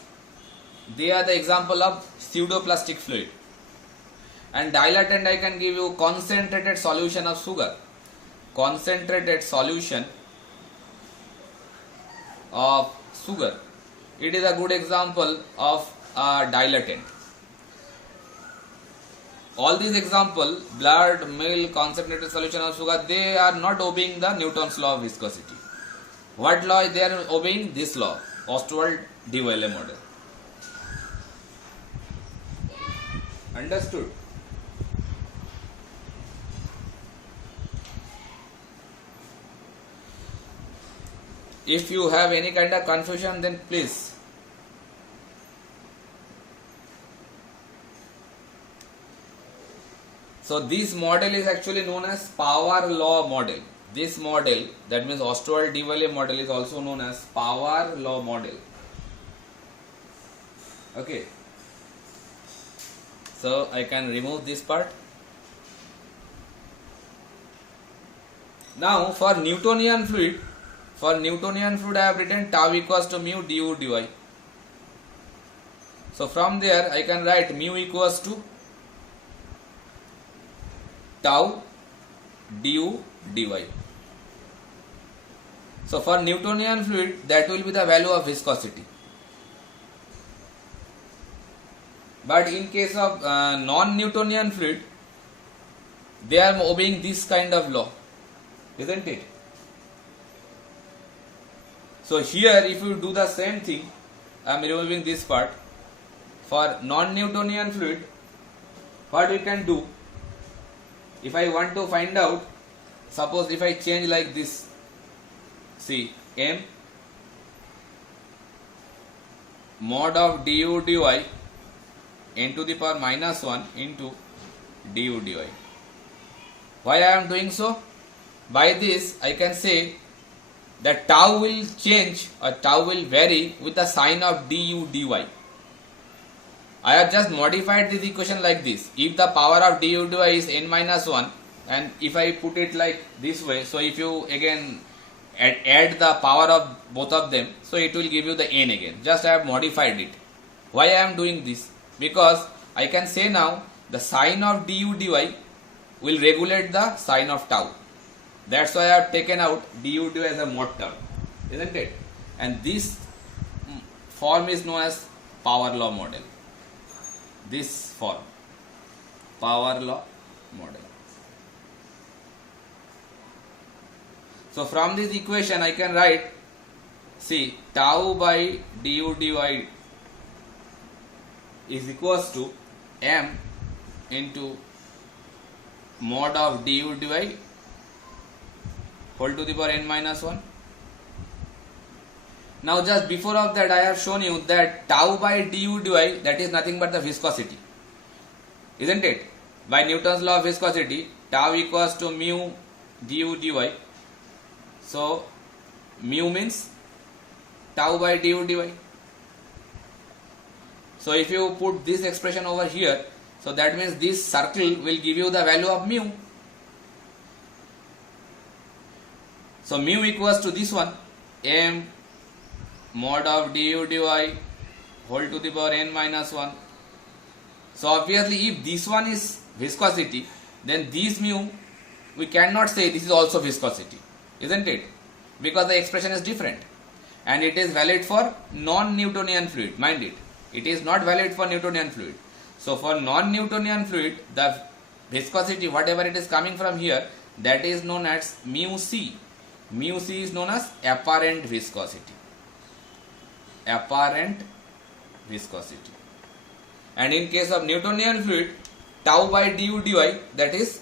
the example of pseudoplastic fluid. And dilatant, I can give you concentrated solution of sugar. Concentrated solution of sugar. It is a good example of a dilatant. All these examples, blood, milk, concentrated solution of sugar, they are not obeying the Newton's law of viscosity. What law they are obeying? This law, Ostwald D. Welle model. Understood? If you have any kind of confusion, then please. So this model is actually known as power law model. This model, that means Ostwald D. Welle model, is also known as power law model. Okay. So I can remove this part. Now for Newtonian fluid, I have written tau equals to mu du dy. So from there I can write mu equals to tau du dy. So for Newtonian fluid, that will be the value of viscosity. But in case of non-Newtonian fluid, they are obeying this kind of law, isn't it? So here if you do the same thing, I am removing this part. For non-Newtonian fluid, what we can do, if I want to find out, suppose if I change like this, see, m mod of du dy n to the power minus 1 into du dy. Why I am doing so? By this I can say that tau will change or tau will vary with the sign of du dy. I have just modified this equation like this. If the power of du dy is n minus 1, and if I put it like this way, so if you again add the power of both of them, so it will give you the n again. Just I have modified it. Why I am doing this? Because I can say now the sign of du dy will regulate the sign of tau. That's why I have taken out du dy as a mod term, isn't it? And this form is known as power law model. This form, power law model. So from this equation I can write, see, tau by du dy is equals to m into mod of du dy whole to the power n minus 1. Now just before of that I have shown you that tau by du dy, that is nothing but the viscosity, isn't it? By Newton's law of viscosity, tau equals to mu du dy. So mu means tau by du dy. So if you put this expression over here, so that means this circle will give you the value of mu. So mu equals to this one, m mod of du dy whole to the power n minus 1. So obviously if this one is viscosity, then this mu we cannot say this is also viscosity, isn't it? Because the expression is different, and it is valid for non-Newtonian fluid, mind it. It is not valid for Newtonian fluid. So for non-Newtonian fluid, the viscosity, whatever it is coming from here, that is known as mu c. Mu c is known as apparent viscosity. Apparent viscosity. And in case of Newtonian fluid, tau by du dy, that is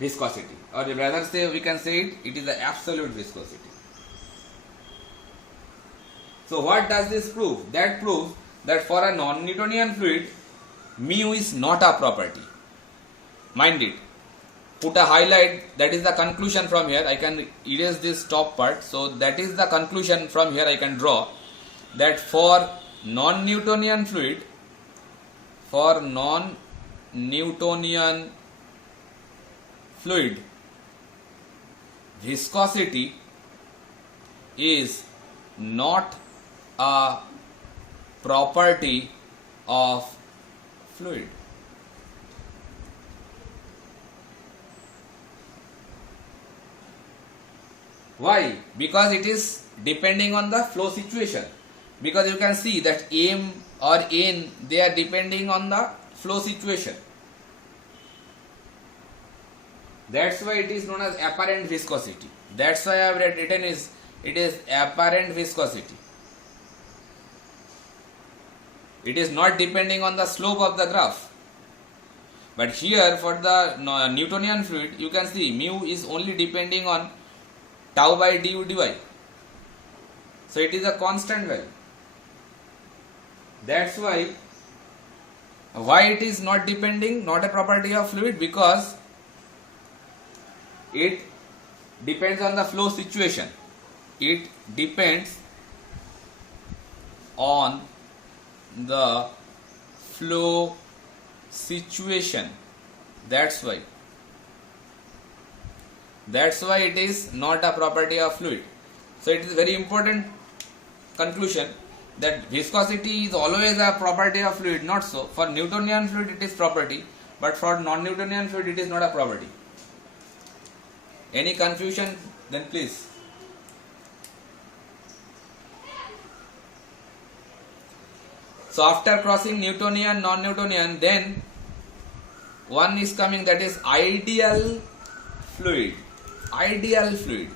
viscosity, or rather say we can say it is the absolute viscosity. So what does this prove? That proves that for a non-Newtonian fluid, mu is not a property. Mind it. Put a highlight, that is the conclusion from here. I can erase this top part. So that is the conclusion from here I can draw, that for non-Newtonian fluid, viscosity is not a property of fluid. Why? Because it is depending on the flow situation. Because you can see that m or n, they are depending on the flow situation. That's why it is known as apparent viscosity. That's why I have written it is apparent viscosity. It is not depending on the slope of the graph. But here for the Newtonian fluid, you can see mu is only depending on tau by du dy. So it is a constant value. That's why it is not depending, not a property of fluid, because it depends on the flow situation. It depends on the flow situation. That's why it is not a property of fluid. So it is very important conclusion that viscosity is always a property of fluid. Not so. For Newtonian fluid it is property, but for non-Newtonian fluid it is not a property. Any confusion? Then please. So after crossing Newtonian, non-Newtonian, then one is coming, that is ideal fluid. Ideal fluid.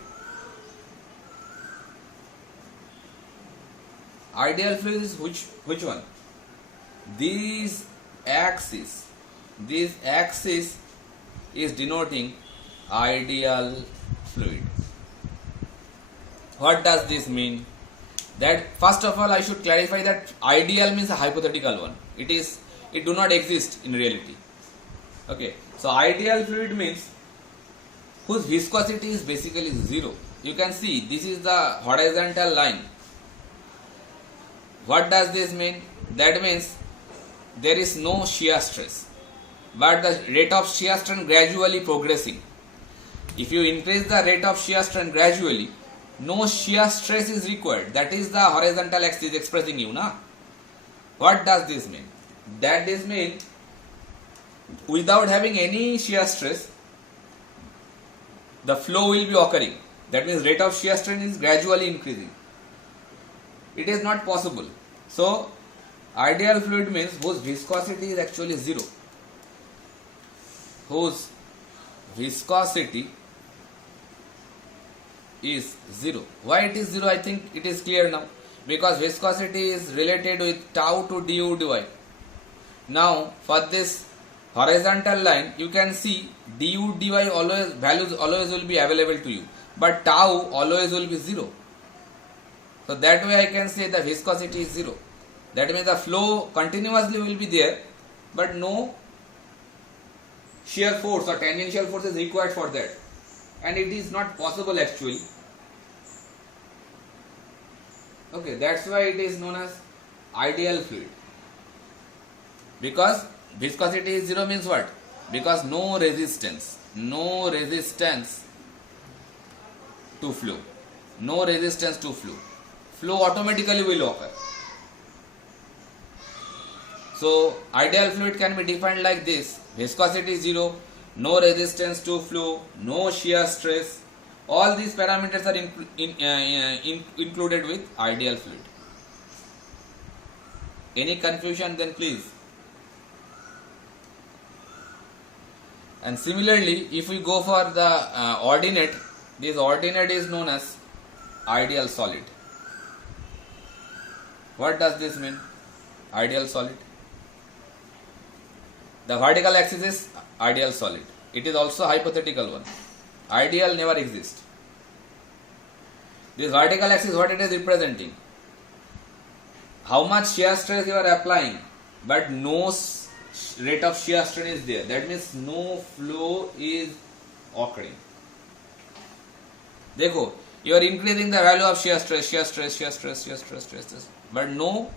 Ideal fluid is which one? These axes. this axis is denoting ideal fluid. What does this mean? That first of all I should clarify that ideal means a hypothetical one. It do not exist in reality. Okay, so ideal fluid means whose viscosity is basically zero. You can see this is the horizontal line. What does this mean? That means there is no shear stress, but the rate of shear strain gradually progressing. If you increase the rate of shear strain gradually, no shear stress is required. That is the horizontal axis expressing you, na? What does this mean? That this means without having any shear stress, the flow will be occurring. That means rate of shear strain is gradually increasing. It is not possible. So, ideal fluid means whose viscosity is actually zero. Whose viscosity is zero. Why it is zero? I think it is clear now. Because viscosity is related with tau to du dy. Now, for this horizontal line, you can see du dy values always will be available to you, but tau always will be zero. So that way I can say the viscosity is zero. That means the flow continuously will be there, but no shear force or tangential force is required for that, and it is not possible actually. Okay, that's why it is known as ideal fluid. Because viscosity is zero means what? Because no resistance to flow. No resistance to flow. Flow automatically will occur. So, ideal fluid can be defined like this. Viscosity is zero, no resistance to flow, no shear stress. All these parameters are included with ideal fluid. Any confusion, then please. And similarly, if we go for the ordinate, this ordinate is known as ideal solid. What does this mean? Ideal solid. The vertical axis is ideal solid. It is also hypothetical one. Ideal never exists. This vertical axis, what it is representing? How much shear stress you are applying, but no rate of shear strain is there. That means no flow is occurring. Dekho, you are increasing the value of shear stress, but no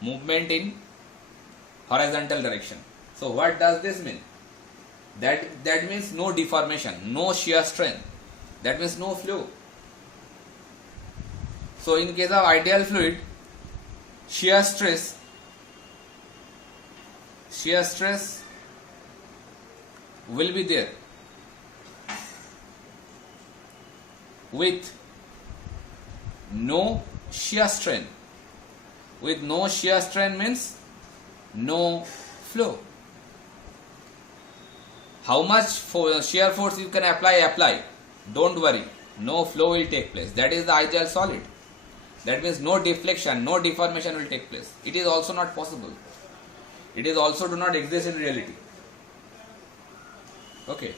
movement in horizontal direction. So what does this mean? That means no deformation, no shear strain. That means no flow. So in case of ideal fluid, shear stress will be there with no shear strain. With no shear strain means no flow. How much shear force you can apply. Don't worry, no flow will take place. That is the ideal solid. That means no deflection, no deformation will take place. It is also not possible. It is also do not exist in reality. Okay.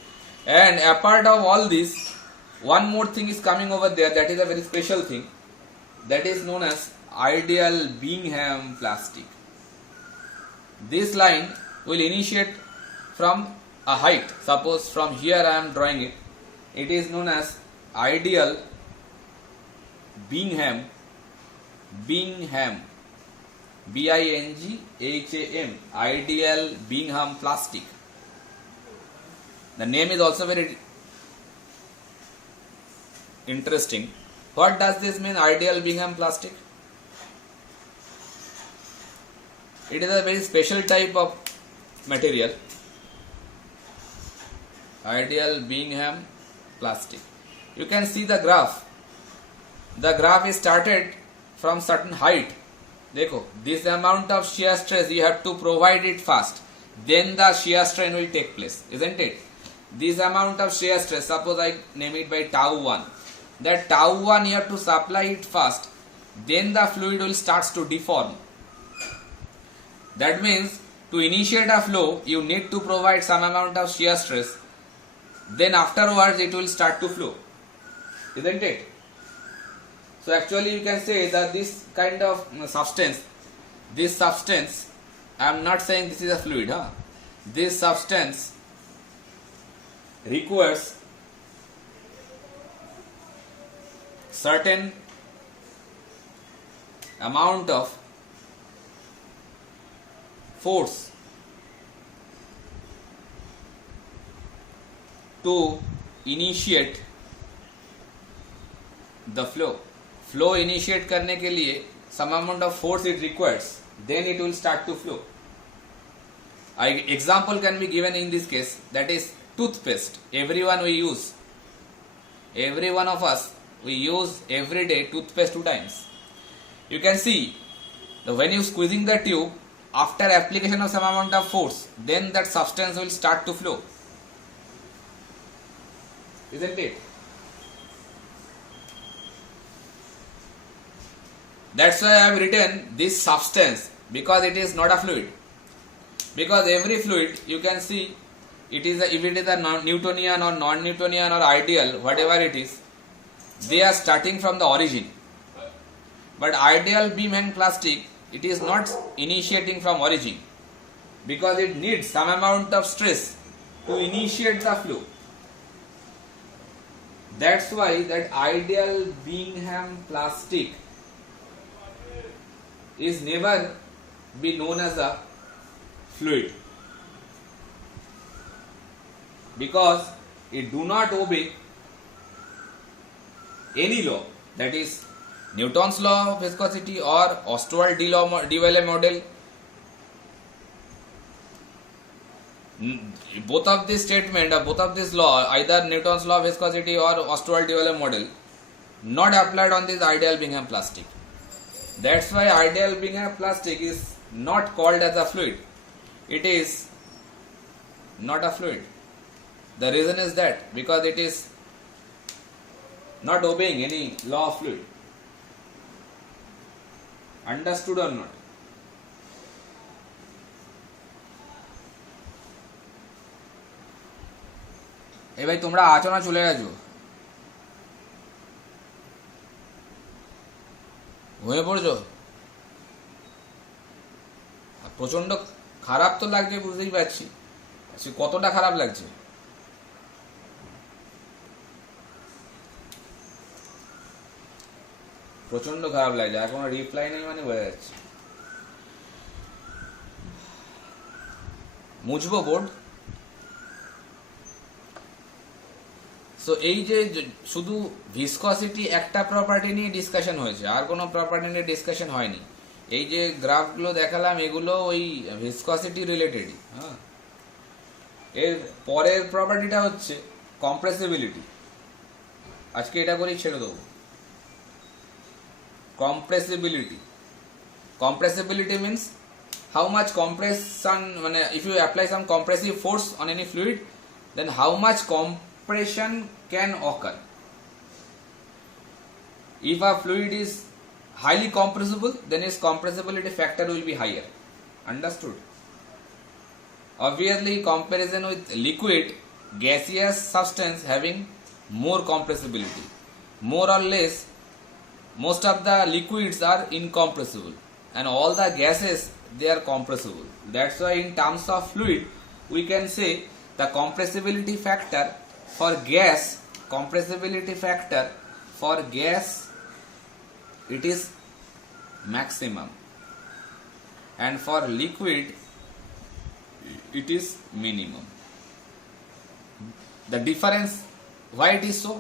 And apart of all this, one more thing is coming over there. That is a very special thing. That is known as ideal Bingham plastic. This line will initiate from a height. Suppose from here I am drawing it. It is known as ideal Bingham. Bingham. B-I-N-G-H-A-M. Ideal Bingham plastic. The name is also very interesting. What does this mean, ideal Bingham plastic? It is a very special type of material. Ideal Bingham plastic. You can see the graph. The graph is started from certain height. Dekho, this amount of shear stress you have to provide it first. Then the shear strain will take place, isn't it? This amount of shear stress, suppose I name it by tau 1. That tau 1 you have to supply it first. Then the fluid will start to deform. That means To initiate a flow, you need to provide some amount of shear stress. Then afterwards it will start to flow. Isn't it? So actually you can say that this kind of substance, I am not saying this is a fluid, this substance requires certain amount of force to initiate the flow. Flow initiate करने के लिए some amount of force it requires, then it will start to flow. Example can be given in this case, that is toothpaste. Every one of us we use every day toothpaste 2 times. You can see that when you squeezing the tube, after application of some amount of force, then that substance will start to flow. Isn't it? That's why I have written this substance, because it is not a fluid. Because every fluid, you can see, if it is a Newtonian or non-Newtonian or ideal, whatever it is, they are starting from the origin. But ideal beam hang plastic, it is not initiating from origin, because it needs some amount of stress to initiate the flow. That's why that ideal Bingham plastic is never be known as a fluid, because it do not obey any law, that is Newton's law of viscosity or Ostwald-Dewey model. Both of this statement or both of this law, either Newton's law of viscosity or Ostwald-Dewey model, not applied on this ideal Bingham plastic. That's why ideal Bingham plastic is not called as a fluid. It is not a fluid. The reason is that because it is not obeying any law of fluid. Understood or not? এই ভাই তোমরা আছো না চলে গেছো? হয়ে পড়ছো? প্রচন্ড খারাপ তো লাগছে, বুঝতেই পারছি। কতটা খারাপ লাগছে? প্রচন্ড খারাপ লাগছে, আর কোনো রিপ্লাই নেই মানে বোঝা যাচ্ছে। মুছবো বোর্ড। সো এই যে শুধু ভিসকসিটি একটা প্রপার্টি নিয়ে ডিসকাশন হয়েছে, আর কোনো প্রপার্টি নিয়ে ডিসকাশন হয়নি। এই যে গ্রাফগুলো দেখালাম এগুলো ওই ভিসকসিটি রিলেটেডই। হ্যাঁ, এর পরের প্রপার্টিটা হচ্ছে কম্প্রেসিবিলিটি। আজকে এটা করেই ছেড়ে দেবো। Compressibility means how much compression, if you apply some compressive force on any fluid, then how much compression can occur. If a fluid is highly compressible, then its compressibility factor will be higher. Understood? Obviously, comparison with liquid, gaseous substance having more compressibility. More or less, most of the liquids are incompressible and all the gases, they are compressible. That's why in terms of fluid we can say the compressibility factor for gas it is maximum, and for liquid it is minimum. The difference, why it is so?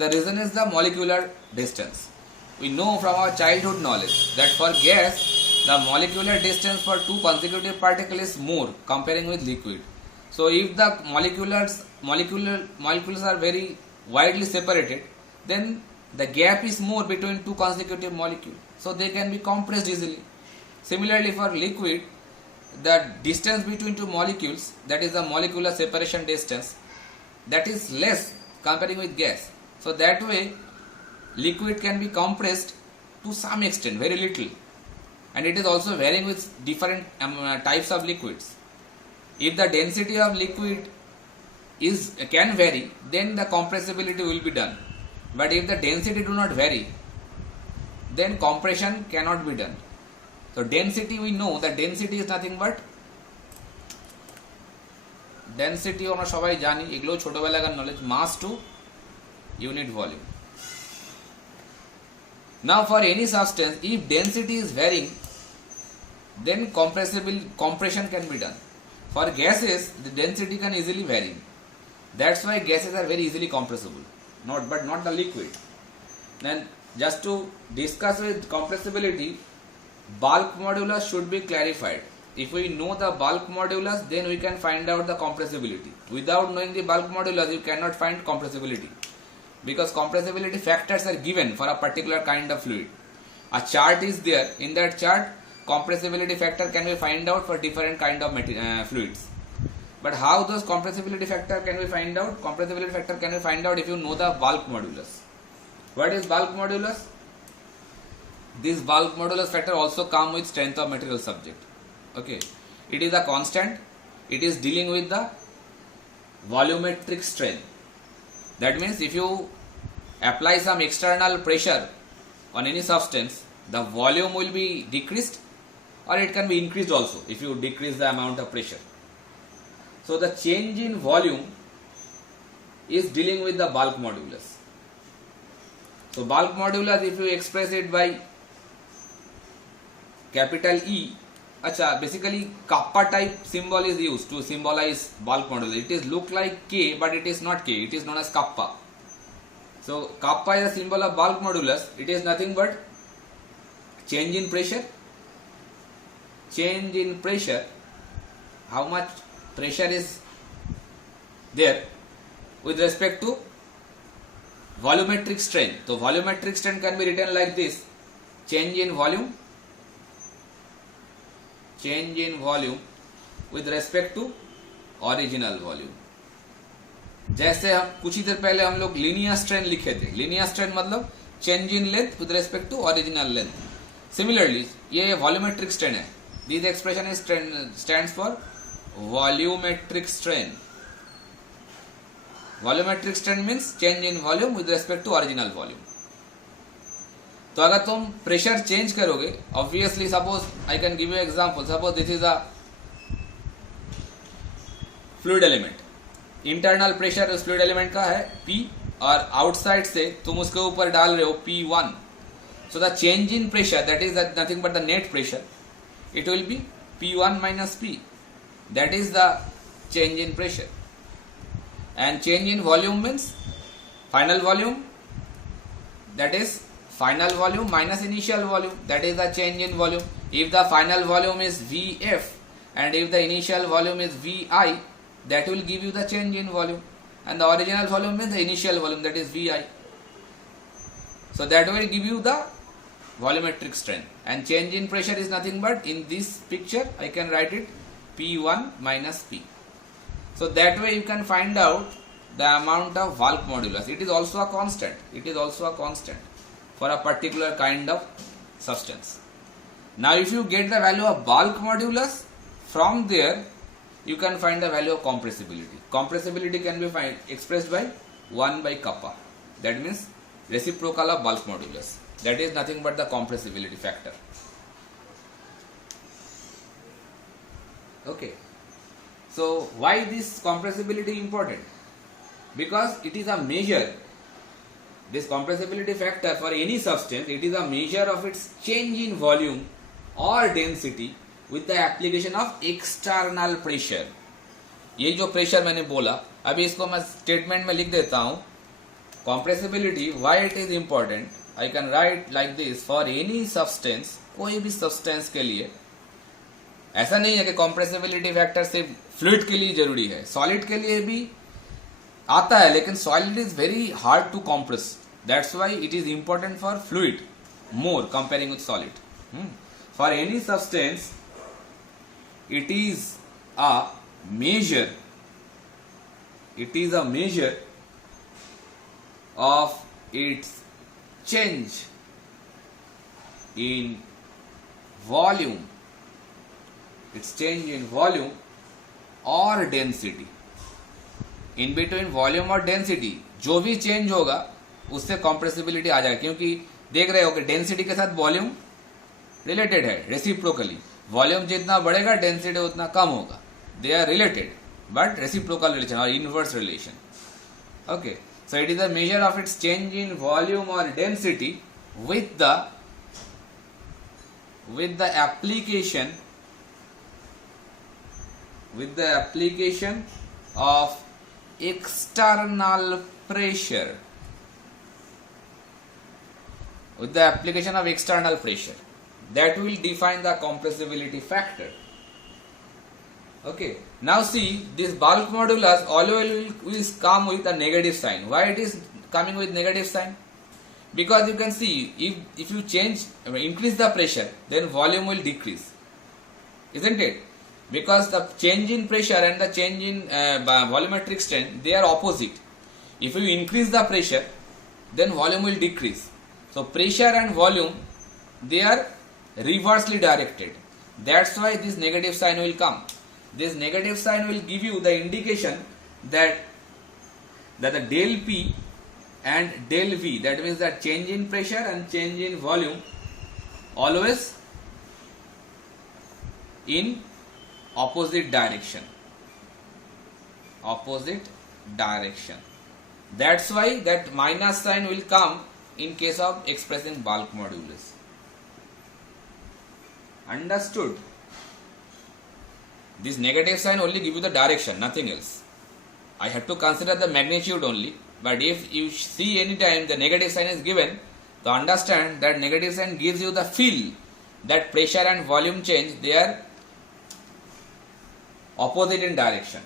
The reason is the molecular distance. We know from our childhood knowledge that for gas, the molecular distance for two consecutive particles is more comparing with liquid. So if the molecules are very widely separated, then the gap is more between two consecutive molecules. So they can be compressed easily. Similarly for liquid, the distance between two molecules, that is the molecular separation distance, that is less comparing with gas. So that way liquid can be compressed to some extent, very little. and it is also varying with different types of liquids. If the density of liquid can vary, then the compressibility will be done. But if the density do not vary, then compression cannot be done. So density, we know that density is nothing but density আমরা সবাই জানি, এগুলো ছোটবেলাকার knowledge, mass to unit volume. Now for any substance, if density is varying, then compression can be done. For gases, the density can easily vary. That's why gases are very easily compressible, but not the liquid. Then just to discuss with compressibility, bulk modulus should be clarified. If we know the bulk modulus, then we can find out the compressibility. Without knowing the bulk modulus, you cannot find compressibility, because compressibility factors are given for a particular kind of fluid. A chart is there. In that chart, compressibility factor can be find out for different kind of fluids. But how those compressibility factor can we find out? Compressibility factor can we find out if you know the bulk modulus. What is bulk modulus? This bulk modulus factor also come with strength of material subject. Okay, it is a constant. It is dealing with the volumetric strain. That means if you apply some external pressure on any substance, the volume will be decreased, or it can be increased also if you decrease the amount of pressure. So the change in volume is dealing with the bulk modulus. So bulk modulus, if you express it by capital E, basically kappa type symbol is used to symbolize bulk modulus. It is look like K, but it is not K. It is known as kappa. So kappa is a symbol of bulk modulus. It is nothing but change in pressure. Change in pressure. How much pressure is there with respect to volumetric strain. So volumetric strain can be written like this: change in volume with respect to original volume. जैसे हम कुछ ही देर पहले हम लोग linear strain लिखे थे. Linear strain मतलब change in length with respect to original length. Similarly, ये volumetric strain है. This expression is stands for volumetric strain. Volumetric strain means change in volume with respect to original volume. तो अगर तुम pressure change करोगे, obviously suppose I can give you example. Suppose this is a fluid element. Internal pressure उस fluid element का है P, और outside से तुम उसके ऊपर डाल रहे हो P1. So the change in pressure, that is nothing but the net pressure. It will be P1 minus P. That is the change in pressure. And change in volume means final volume, that is final volume minus initial volume, that is the change in volume. If the final volume is Vf and if the initial volume is Vi, that will give you the change in volume, and the original volume means the initial volume, that is Vi. So that will give you the volumetric strain. And change in pressure is nothing but, in this picture I can write it P1 minus P. So that way you can find out the amount of bulk modulus. It is also a constant. It is also a constant for a particular kind of substance. Now if you get the value of bulk modulus, from there you can find the value of compressibility. Compressibility can be expressed by 1 by kappa. That means reciprocal of bulk modulus. That is nothing but the compressibility factor. Okay. So why this compressibility important? Because it is a measure. This compressibility factor for any substance, it is a measure of its change in volume or density with the application of external pressure. ये जो pressure मैंने बोला, अभी इसको मैं statement में लिख देता हूँ. Compressibility, why it is important? I can write like this: for any substance, कोई भी substance के लिए, ऐसा नहीं है कि compressibility factor सिर्फ fluid के लिए जरूरी है, solid के लिए भी आता है, लेकिन solid is very hard to compress. That's why it is important for fluid more comparing with solid. For any substance, it is a measure. It is a measure of its change in volume, its change in volume or density. In between volume और density जो भी change होगा उससे compressibility आ जाएगी, क्योंकि देख रहे हो कि डेंसिटी के साथ वॉल्यूम रिलेटेड है रेसिप्रोकली. वॉल्यूम जितना बढ़ेगा डेंसिटी उतना कम होगा. They are related but reciprocal relation और inverse relation. Okay, so it is a measure of its change in volume or density with the application of external pressure. With the application of external pressure, that will define the compressibility factor. Okay, now see, this bulk modulus always will come with a negative sign. Why it is coming with negative sign? Because you can see, if you increase the pressure, then volume will decrease, isn't it? Because the change in pressure and the change in volumetric strength, they are opposite. If you increase the pressure, then volume will decrease. So pressure and volume, they are reversely directed. That's why this negative sign will come. This negative sign will give you the indication that the del P and del V, that means that change in pressure and change in volume, always in opposite direction. Opposite direction. That's why that minus sign will come in case of expressing bulk modulus. Understood? This negative sign only give you the direction, nothing else. I have to consider the magnitude only. But if you see any time the negative sign is given, to understand that negative sign gives you the feel that pressure and volume change, they are opposite in direction.